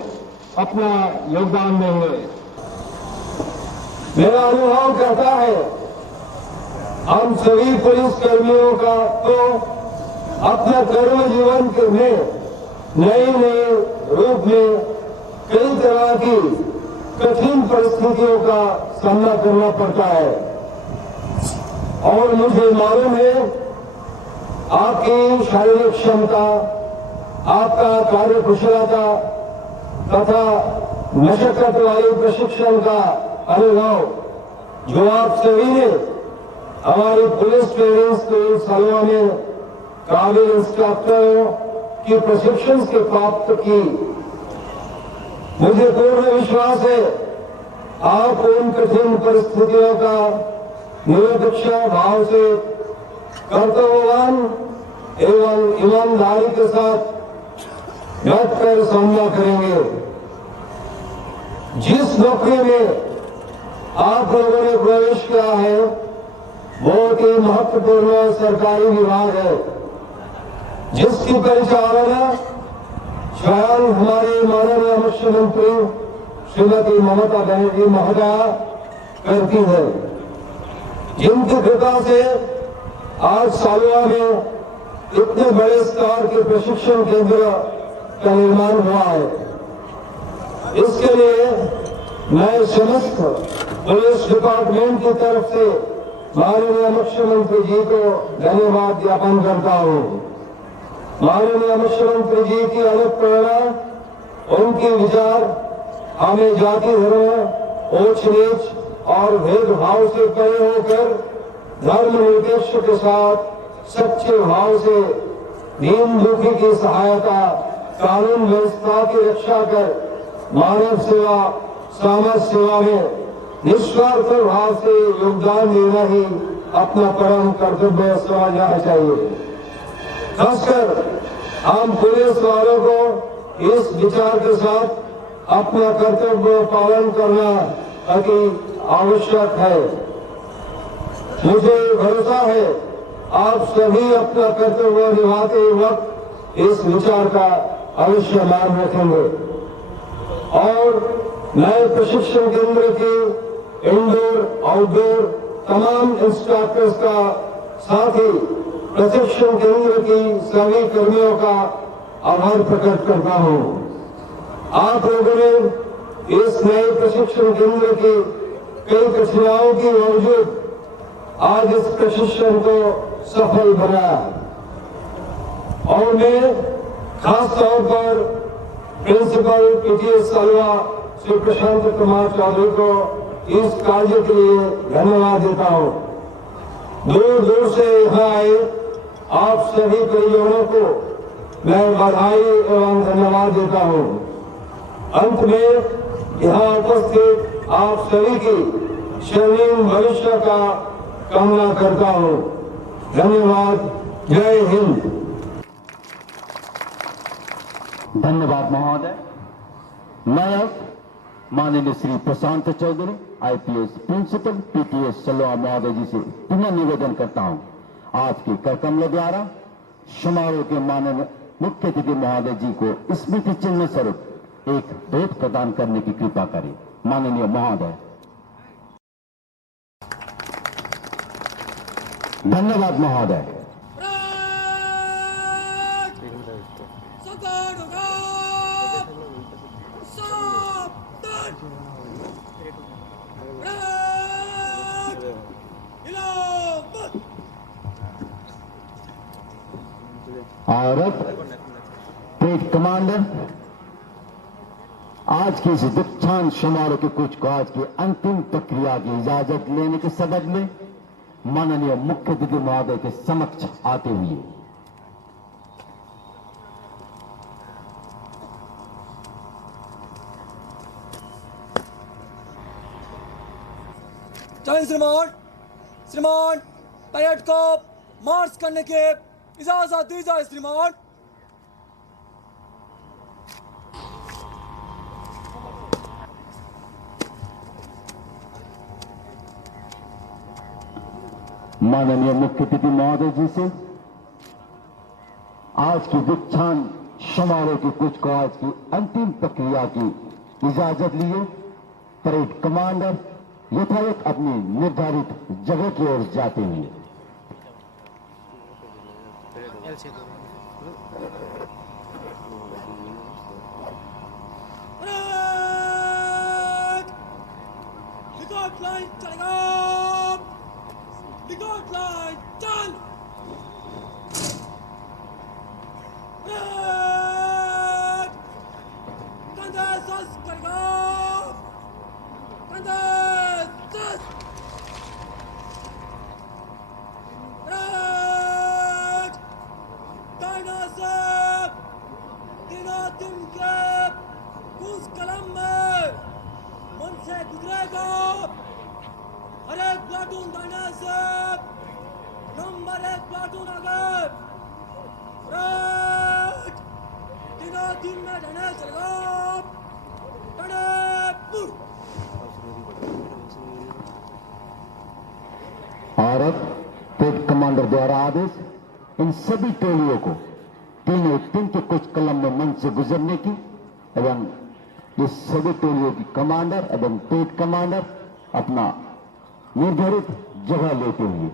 अपना योगदान देंगे। मेरा अनुभव कहता है हम सभी पुलिस कर्मियों का तो अपना कर्म जीवन में नए नए रूप में कई तरह की कठिन परिस्थितियों का सामना करना पड़ता है और मुझे मालूम है आपकी शारीरिक क्षमता, आपका कार्यकुशलता तथा मशक्कत वाले प्रशिक्षण का अनुभव जो आप सभी ने हमारी पुलिस ट्रेनिंग स्कूल सलवा में काबिल इंस्ट्रक्टरों की प्रशिक्षण के प्राप्त की। मुझे पूर्ण विश्वास है आप उन कठिन परिस्थितियों का निरपेक्ष भाव से कर्तव्यवान एवं ईमानदारी के साथ डटकर सामना करेंगे। जिस नौकरी में आप लोगों ने प्रवेश किया है बहुत ही महत्वपूर्ण सरकारी विभाग है जिसकी परिचालना स्वयं हमारे माननीय मुख्यमंत्री श्रीमती ममता बनर्जी महोदया करती है, जिनकी कृपा से आज सालवा में इतने बड़े स्तर के प्रशिक्षण केंद्र का निर्माण हुआ है। इसके लिए मैं समस्त पुलिस डिपार्टमेंट की तरफ से माननीय मुख्यमंत्री जी को धन्यवाद ज्ञापन करता हूँ। माननीय मुख्यमंत्री जी की अनुप्रेरणा, उनके विचार हमें जाति धर्म ऊंच नीच और भेदभाव से परे होकर धर्मनिरपेक्ष के साथ सच्चे भाव से दीन दुखी की सहायता, कानून व्यवस्था की रक्षा कर मानव सेवा समाज सेवा में निस्वार्थ भाव से योगदान देना ही अपना परम कर्तव्य समझना चाहिए। खासकर हम पुलिस वालों को इस विचार के साथ अपना कर्तव्य पालन करना अति आवश्यक है। मुझे भरोसा है आप सभी अपना कर्तव्य निभाते वक्त इस विचार का अवश्य मान रखेंगे और नए प्रशिक्षण केंद्र के इंडोर आउटडोर तमाम इंस्ट्रक्टर्स का, साथ ही प्रशिक्षण केंद्र की सभी कर्मियों का आभार प्रकट करता हूं। आप लोगों ने इस नए प्रशिक्षण केंद्र की कई कठिनाइयों के बावजूद आज इस प्रशिक्षण को सफल बनाया और मैं खास तौर पर प्रिंसिपल पीटीएस सालवा श्री प्रशांत कुमार चौधरी को इस कार्य के लिए धन्यवाद देता हूं। दूर दूर से यहाँ आए आप सभी परिजनों को मैं बधाई एवं धन्यवाद देता हूं। अंत में यहाँ उपस्थित आप सभी की स्वर्णिम भविष्य का कामना करता हूं। धन्यवाद। जय हिंद। धन्यवाद महोदय। मैं अब माननीय Shri Prashant Chaudhary IPS principal PTS सलवा महोदय जी से पुनः निवेदन करता हूं, आज के करकमलों द्वारा समारोह के माननीय मुख्य अतिथि महोदय जी को स्मृति चिन्ह स्वरूप एक भेंट प्रदान करने की कृपा करें। माननीय महोदय। धन्यवाद महोदय। और पेट कमांडर आज के इस दीक्षांत समारोह के कुछ काज की अंतिम प्रक्रिया की इजाजत लेने के सबब में माननीय मुख्य अतिथि महोदय के समक्ष आते हुए श्रीमान परेड को मार्च करने के इजाजत दी जाए। श्रीमान माननीय मुख्य अतिथि महोदय जी से आज की दीक्षांत समारोह के कुछ काज की अंतिम प्रक्रिया की इजाजत लिए परेड कमांडर यथावत अपनी निर्धारित जगह की ओर जाते हुए रिकॉर्ड लाइन चलेगा। रिकॉर्ड लाइन चल। कंधे सस करेगा। कंधे सस। दिन के उस कलम में मन से गुजरेगा। हर एक प्लाटून दाने से नंबर 1 प्लाटून आगे। तीनों दिन में जाने चलेगा। और अब पेट कमांडर द्वारा आदेश इन सभी टोलियों को तीनों दिन के कुछ कलम में मंच से गुजरने की एवं ये सभी टोलियों की कमांडर एवं पेट कमांडर अपना निर्धारित जगह लेते हुए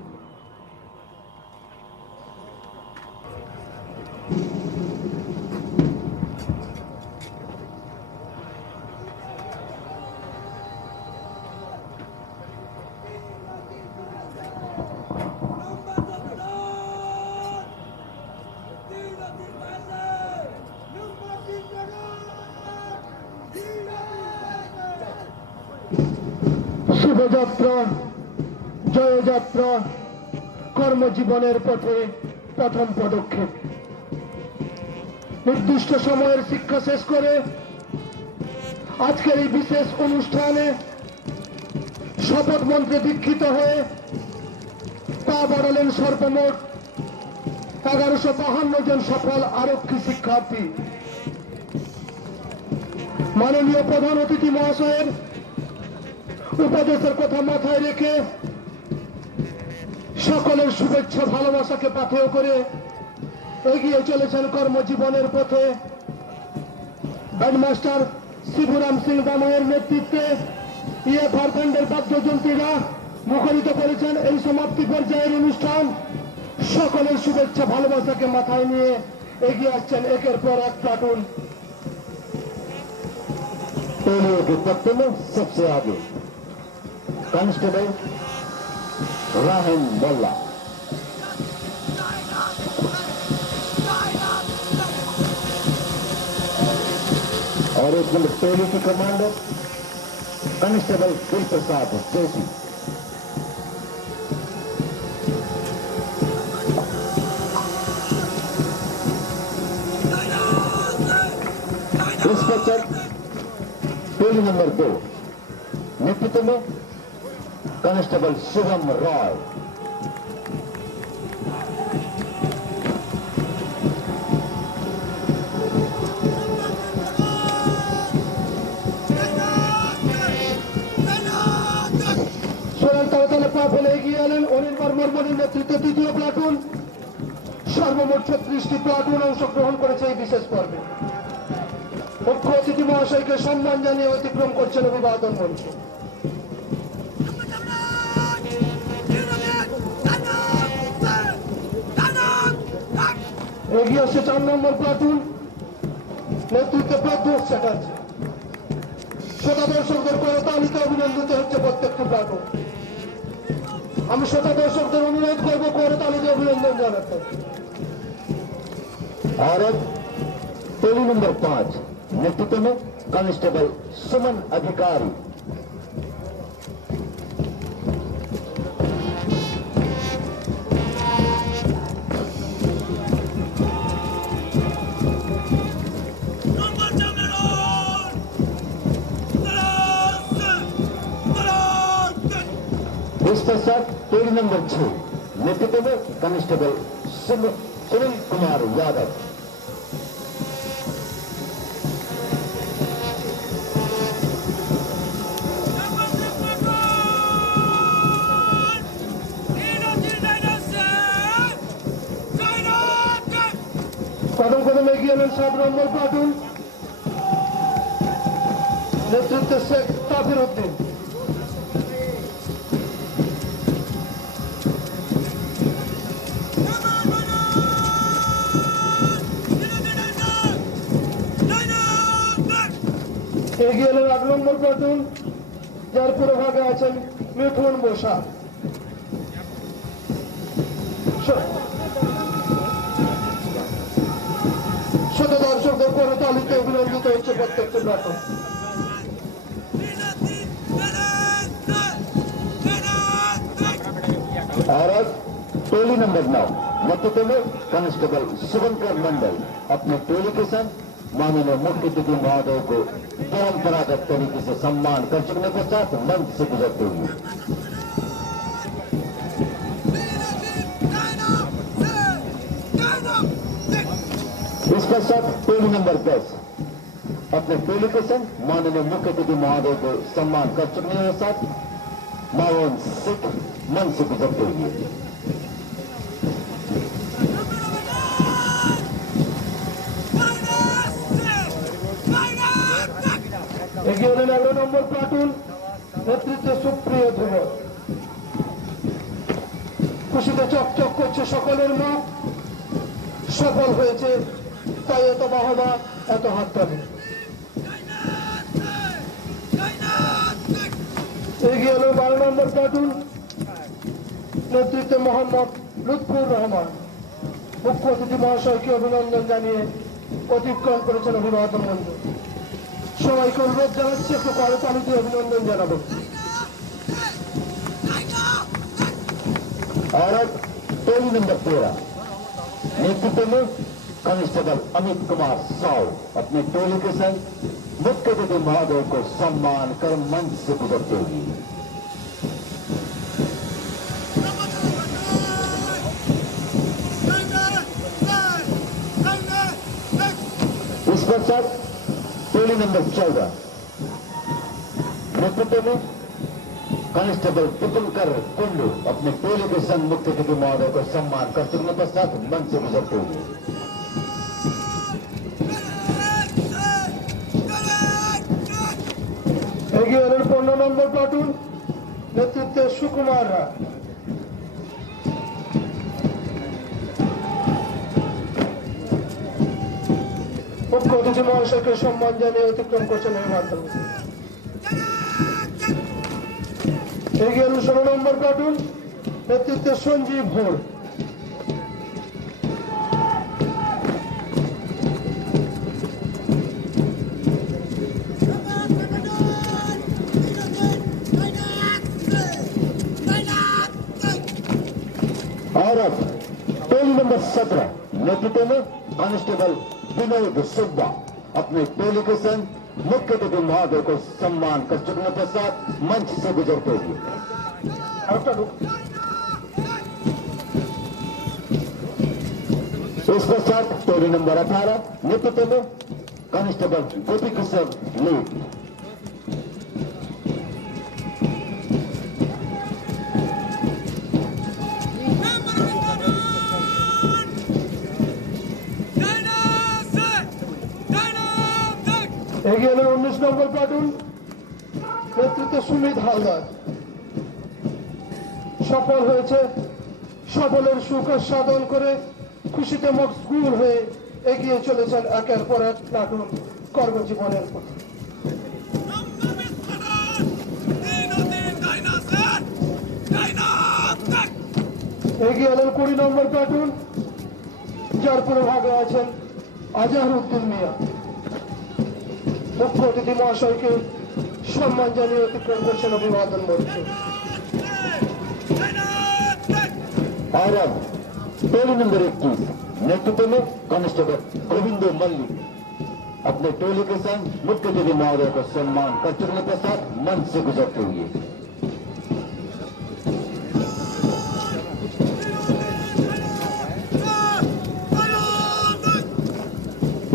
শুভযাত্রা জয়যাত্রা কর্মজীবনের পথে প্রথম পদক্ষেপ। নির্দিষ্ট সময়ের শিক্ষা শেষ করে আজকের এই বিশেষ অনুষ্ঠানে শপথ মন্ত্রে দীক্ষিত হয়ে পা বাড়ালেন সর্বমোট 1152 জন সফল আরক্ষী শিক্ষার্থী। মাননীয় প্রধান অতিথি মহাশয়ের উপদেশের কথা মাথায় রেখে সকলের শুভেচ্ছা ভালোবাসাকে পাথেয় করে এগিয়ে চলেছেন কর্মজীবনের পথে ব্যান্ডমাস্টার শিবুরাম সিং দামাইয়ের নেতৃত্বে ইএফআর খণ্ডের বাদ্যযন্ত্রীরা মুখরিত করেছেন এই সমাপ্তি পর্যায়ের অনুষ্ঠান। সকলের শুভেচ্ছা ভালোবাসাকে মাথায় নিয়ে এগিয়ে আসছেন একের পর এক প্লাটুন। टोलियों के पत्ते में सबसे आगे कांस्टेबल राहम मोल्ला, और एक नंबर टोली की कमांडर कांस्टेबल दिल प्रसाद जोशी। इंस्पेक्टर टोली नंबर 2 नेतृत्व में कांस्टेबल शुभम रॉय। সোনার তাওতালে পা ফেলে এগিয়ে এলেন অনির্বাণ মর্মনের নেতৃত্বে দ্বিতীয় প্লাটুন। সর্বমোট 36টি প্লাটুন অংশগ্রহণ করেছে এই বিশেষ পর্বে। মুখ্য অতিথি মহাশয়কে সম্মান জানিয়ে অতিক্রম করছেন অভিবাদন মঞ্চ। এগিয়ে আসছে 4 নম্বর প্লাটুন, নেতৃত্বে প্রদ্যোৎ চ্যাটার্জি। শ্রোতা দর্শকদের করতালিতে অভিনন্দিত হচ্ছে প্রত্যেকটি প্লাটুন। আমি শ্রোতা দর্শকদের অনুরোধ করবো করতালিতে অভিনন্দন জানাতে। और अब टोली नंबर 5 नेतृत्व में कांस्टेबल सुमन अधिकारी। इस पश्चात टोली नंबर 6 नेतृत्व में कांस्टेबल सुनील कुमार यादव। কদম কদম এগিয়ে এলেন 7 নম্বর প্লাটুন, নেতৃত্বে শেখ তাফির উদ্দিন। এগিয়ে এলেন 8 নম্বর প্লাটুন, যার পুরোভাগে আছেন মিঠুন বসা। ছোট দর্শকদের করতালিতে অভিনন্দিত হচ্ছে প্রত্যেকটি প্লাটুন। और अब टोली नंबर 9 नेतृत्व में कांस्टेबल शुभंकर मंडल अपने टोली के संग माननीय मुख्य अतिथि महोदय को परंपरागत तरीके से सम्मान कर चुकने के साथ मंच से गुजरते हुए इस पश्चात टोली नंबर 10 अपने टोली के संग माननीय मुख्य अतिथि महोदय को सम्मान कर चुकने के साथ मावन सिख मन से गुजरते हुए এগিয়ে এলেন 11 নম্বর প্লাটুন, নেতৃত্বে সুপ্রিয় ধ্রুব। খুশিতে চকচক করছে সকলের মুখ। সফল হয়েছে তাই এত বাহবা, এত হাততালি। এগিয়ে এলো 12 নম্বর প্লাটুন, নেতৃত্বে মোহাম্মদ লুৎফুর রহমান। মুখ্য অতিথি মহাশয়কে অভিনন্দন জানিয়ে অতিক্রম করেছেন অভিবাদন মঞ্চ। সবাইকে অনুরোধ জানাচ্ছি একটু করতালিতে অভিনন্দন জানাবো। और अब टोली नंबर 13 नेतृत्व में कांस्टेबल अमित कुमार साव अपने टोली के संग मुख्य अतिथि महोदय को सम्मान कर मंच से गुजरते हुए इस पश्चात टोली नंबर 14 नेतृत्व में कांस्टेबल पुतुलकर कुंडू अपने टोली के संग मुख्य अतिथि महोदय को सम्मान कर चुकने पश्चात मंच से गुजरते हुए নম্বর প্লাটুন নেতৃত্বে সুকুমার রায়। মুখ্য অতিথি মহাশয়কে সম্মান জানিয়ে অতিক্রম করছেন এই মাধ্যমে। এগিয়ে এল 16 নম্বর প্লাটুন নেতৃত্বে সঞ্জীব ভোর। और अब टोली नंबर 17 नेतृत्व में कांस्टेबल विनोद सुब्बा अपने टोली के संग मुख्य अतिथि महोदय को सम्मान कर चुकने के साथ मंच से गुजरते हुए इस पश्चात टोली नंबर 18 नेतृत्व में कांस्टेबल गोपी किशोर लीड। এগিয়ে এলেন 19 নম্বর প্লাটুন নেতৃত্বে সুমিত হালদার। সফল হয়েছে, সফলের সুখ সাধন করে খুশিতে মশগুল হয়ে এগিয়ে চলেছেন একের পর এক প্লাটুন কর্মজীবনের প্রতি। এগিয়ে এলেন 20 নম্বর প্লাটুন যার পুরোভাগে আছেন আজহারউদ্দিন মিয়া। মুখ্য অতিথি মহাশয়কে সম্মান জানিয়ে অতিক্রম করছেন অভিবাদন মঞ্চ। और अब टोली नंबर 21 नेतृत्व में कांस्टेबल गोविंदो मल्लिक अपने टोली के संग मुख्य अतिथि महोदय को सम्मान कर चुकने के साथ मंच से गुजरते हुए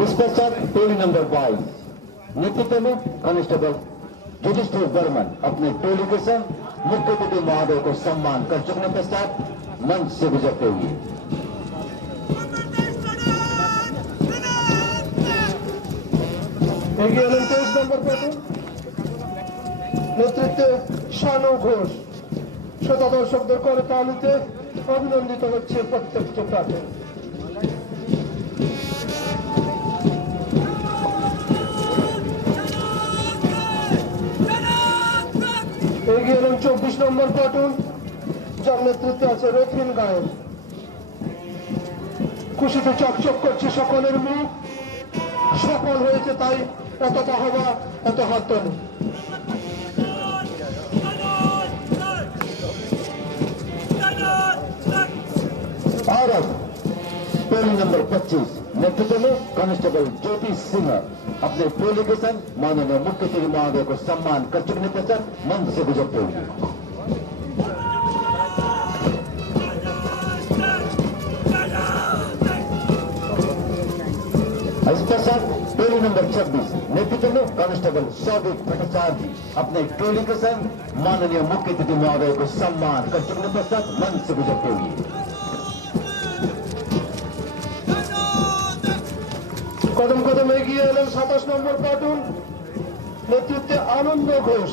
इस पश्चात टोली नंबर 22 नेतृत्व में कांस्टेबल युधिष्ठिर बर्मन अपने टोली के संग मुख्य अतिथि महोदय को सम्मान कर चुकने के साथ मंच से गुजरते हुए এগিয়ে এলেন 23 নম্বর প্লাটুন নেতৃত্বে শানু ঘোষ। শ্রোতা দর্শকদের করতালিতে অভিনন্দিত হচ্ছে প্রত্যেকটি প্লাটুন। এগিয়ে এলেন 24 নম্বর প্লাটুন যার নেতৃত্বে আছে রথিন গায়ন। খুশিতে চকচক করছে সকলের মুখ, সফল হয়েছে তাই এত বাহবা এত হাততালি। और अब टोली नंबर 25 नेतृत्व में कांस्टेबल ज्योति सिंह अपने टोली के संग माननीय मुख्य अतिथि महोदय को सम्मान कर चुकने के साथ मंच से गुजरते हुए इस पश्चात टोली नंबर 26 नेतृत्व में कांस्टेबल सौभिक भट्टाचार्य अपने टोली के संग माननीय मुख्य अतिथि महोदय को सम्मान कर चुकने के साथ मंच से गुजरते हुए কদম কদম এগিয়ে এলেন 27 নম্বর প্লাটুন নেতৃত্বে আনন্দ ঘোষ।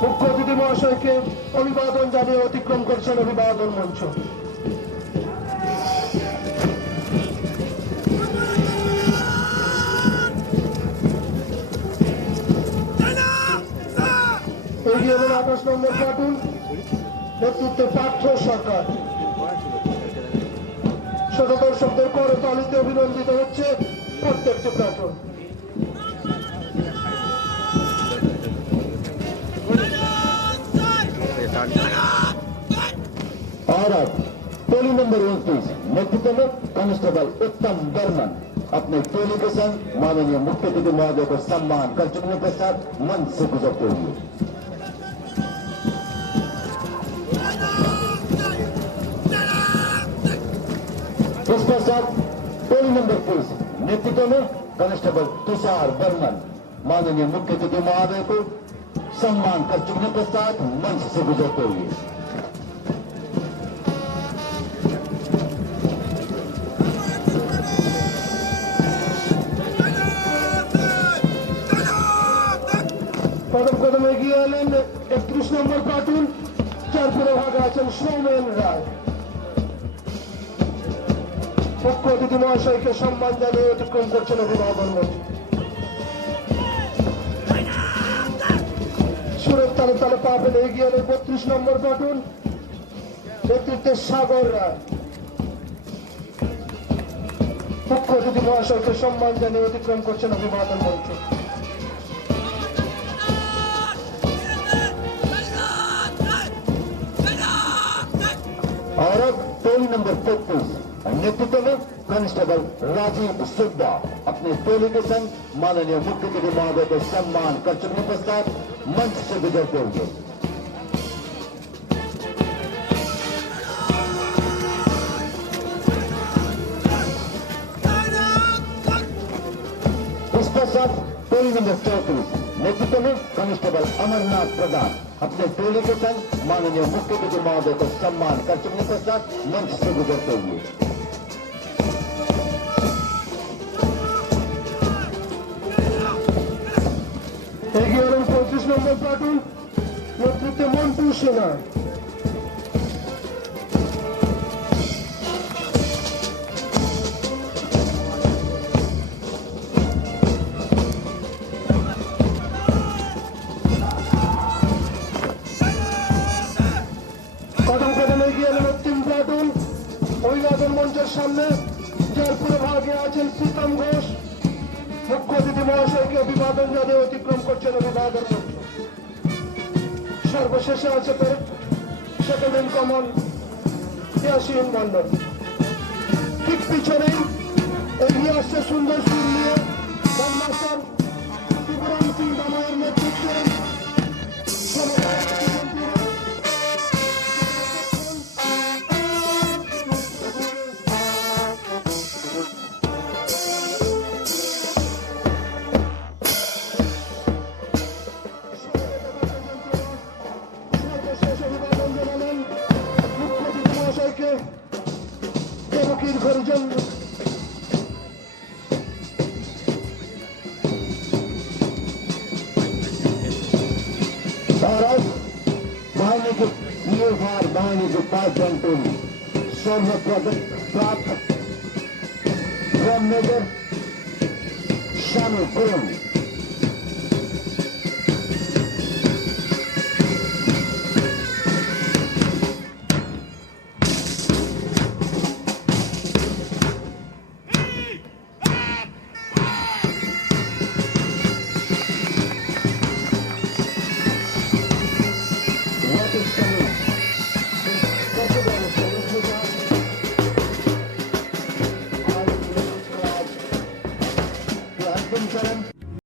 মুখ্য অতিথি মহাশয়কে অভিবাদন জানিয়ে অতিক্রম করছেন অভিবাদন মঞ্চ। এগিয়ে এলেন 28 নম্বর প্লাটুন নেতৃত্বে পার্থ সরকার। শ্রোতা দর্শকদের করতালিতে অভিনন্দিত হচ্ছে প্রত্যেকটি প্লাটুন। और अब टोली नंबर 29 नेतृत्व में कांस्टेबल उत्तम बर्मन अपने टोली के संग माननीय मुख्य अतिथि महोदय को सम्मान कर चुकने के साथ मंच से गुजरते हुए इस पश्चात टोली नंबर 23 नेतृत्व में कांस्टेबल तुषार बर्मन माननीय मुख्य अतिथि महोदय को सम्मान कर चुकने के साथ मंच से गुजरते हुए কদম এগিয়ে এলেন 31 নম্বর প্লাটুন, যার পুরোভাগে আছেন সৌমেন রায়। মুখ্য অতিথি মহাশয়কে সম্মান জানিয়ে অতিক্রম করছেন অভিভাবন মঞ্চ। সুরের তালে তালে পা ফেলে এগিয়ে এলেন 32 নম্বর প্লাটুন, নেতৃত্বে সাগর রায়। মুখ্য অতিথি মহাশয়কে সম্মান জানিয়ে অতিক্রম করছেন অভিবাদন মঞ্চ। और अब टोली नंबर 33 नेतृत्व में कांस्टेबल राजीव सुब्बा अपने टोली के संग माननीय मुख्य अतिथि महोदय को सम्मान कर चुकने पश्चात मंच से गुजरते हुए इस पश्चात टोली नंबर 34 नेतृत्व में कांस्टेबल अमरनाथ प्रधान अपने टोली के संग माननीय मुख्य अतिथि महोदय को सम्मान कर चुकने पश्चात मंच से गुजरते हुए এগিয়ে এলেন 35 নম্বর প্লাটুন, নেতৃত্বে মন্টু সেনা। কদম কদম এগিয়ে এলেন 3 প্লাটুন, অভিবাদন মঞ্চের সামনে, যার পুরোভাগে আছেন প্রীতম ঘোষ। মুখ্য অতিথি মহাশয়কে অভিবাদন জানিয়ে অতিক্রম করছেন অভিবাদন মঞ্চ। সর্বশেষে আছে second in common Yasin Mondal. ঠিক পিছনেই এগিয়ে আসছে সুন্দর সুর নিয়ে মাস্টার ত্রিপুরাম সিং দামায়ের নেতৃত্বে অভিবাদন জানালেন মুখ্য অতিথি মহাশয়কে দেবকীর হরিজন। और अब बहाने के ये बार बहाने के 5 घंटों में स्वर्ण पदक प्राप्त फ्रॉम मेजर शामिल करूंगी।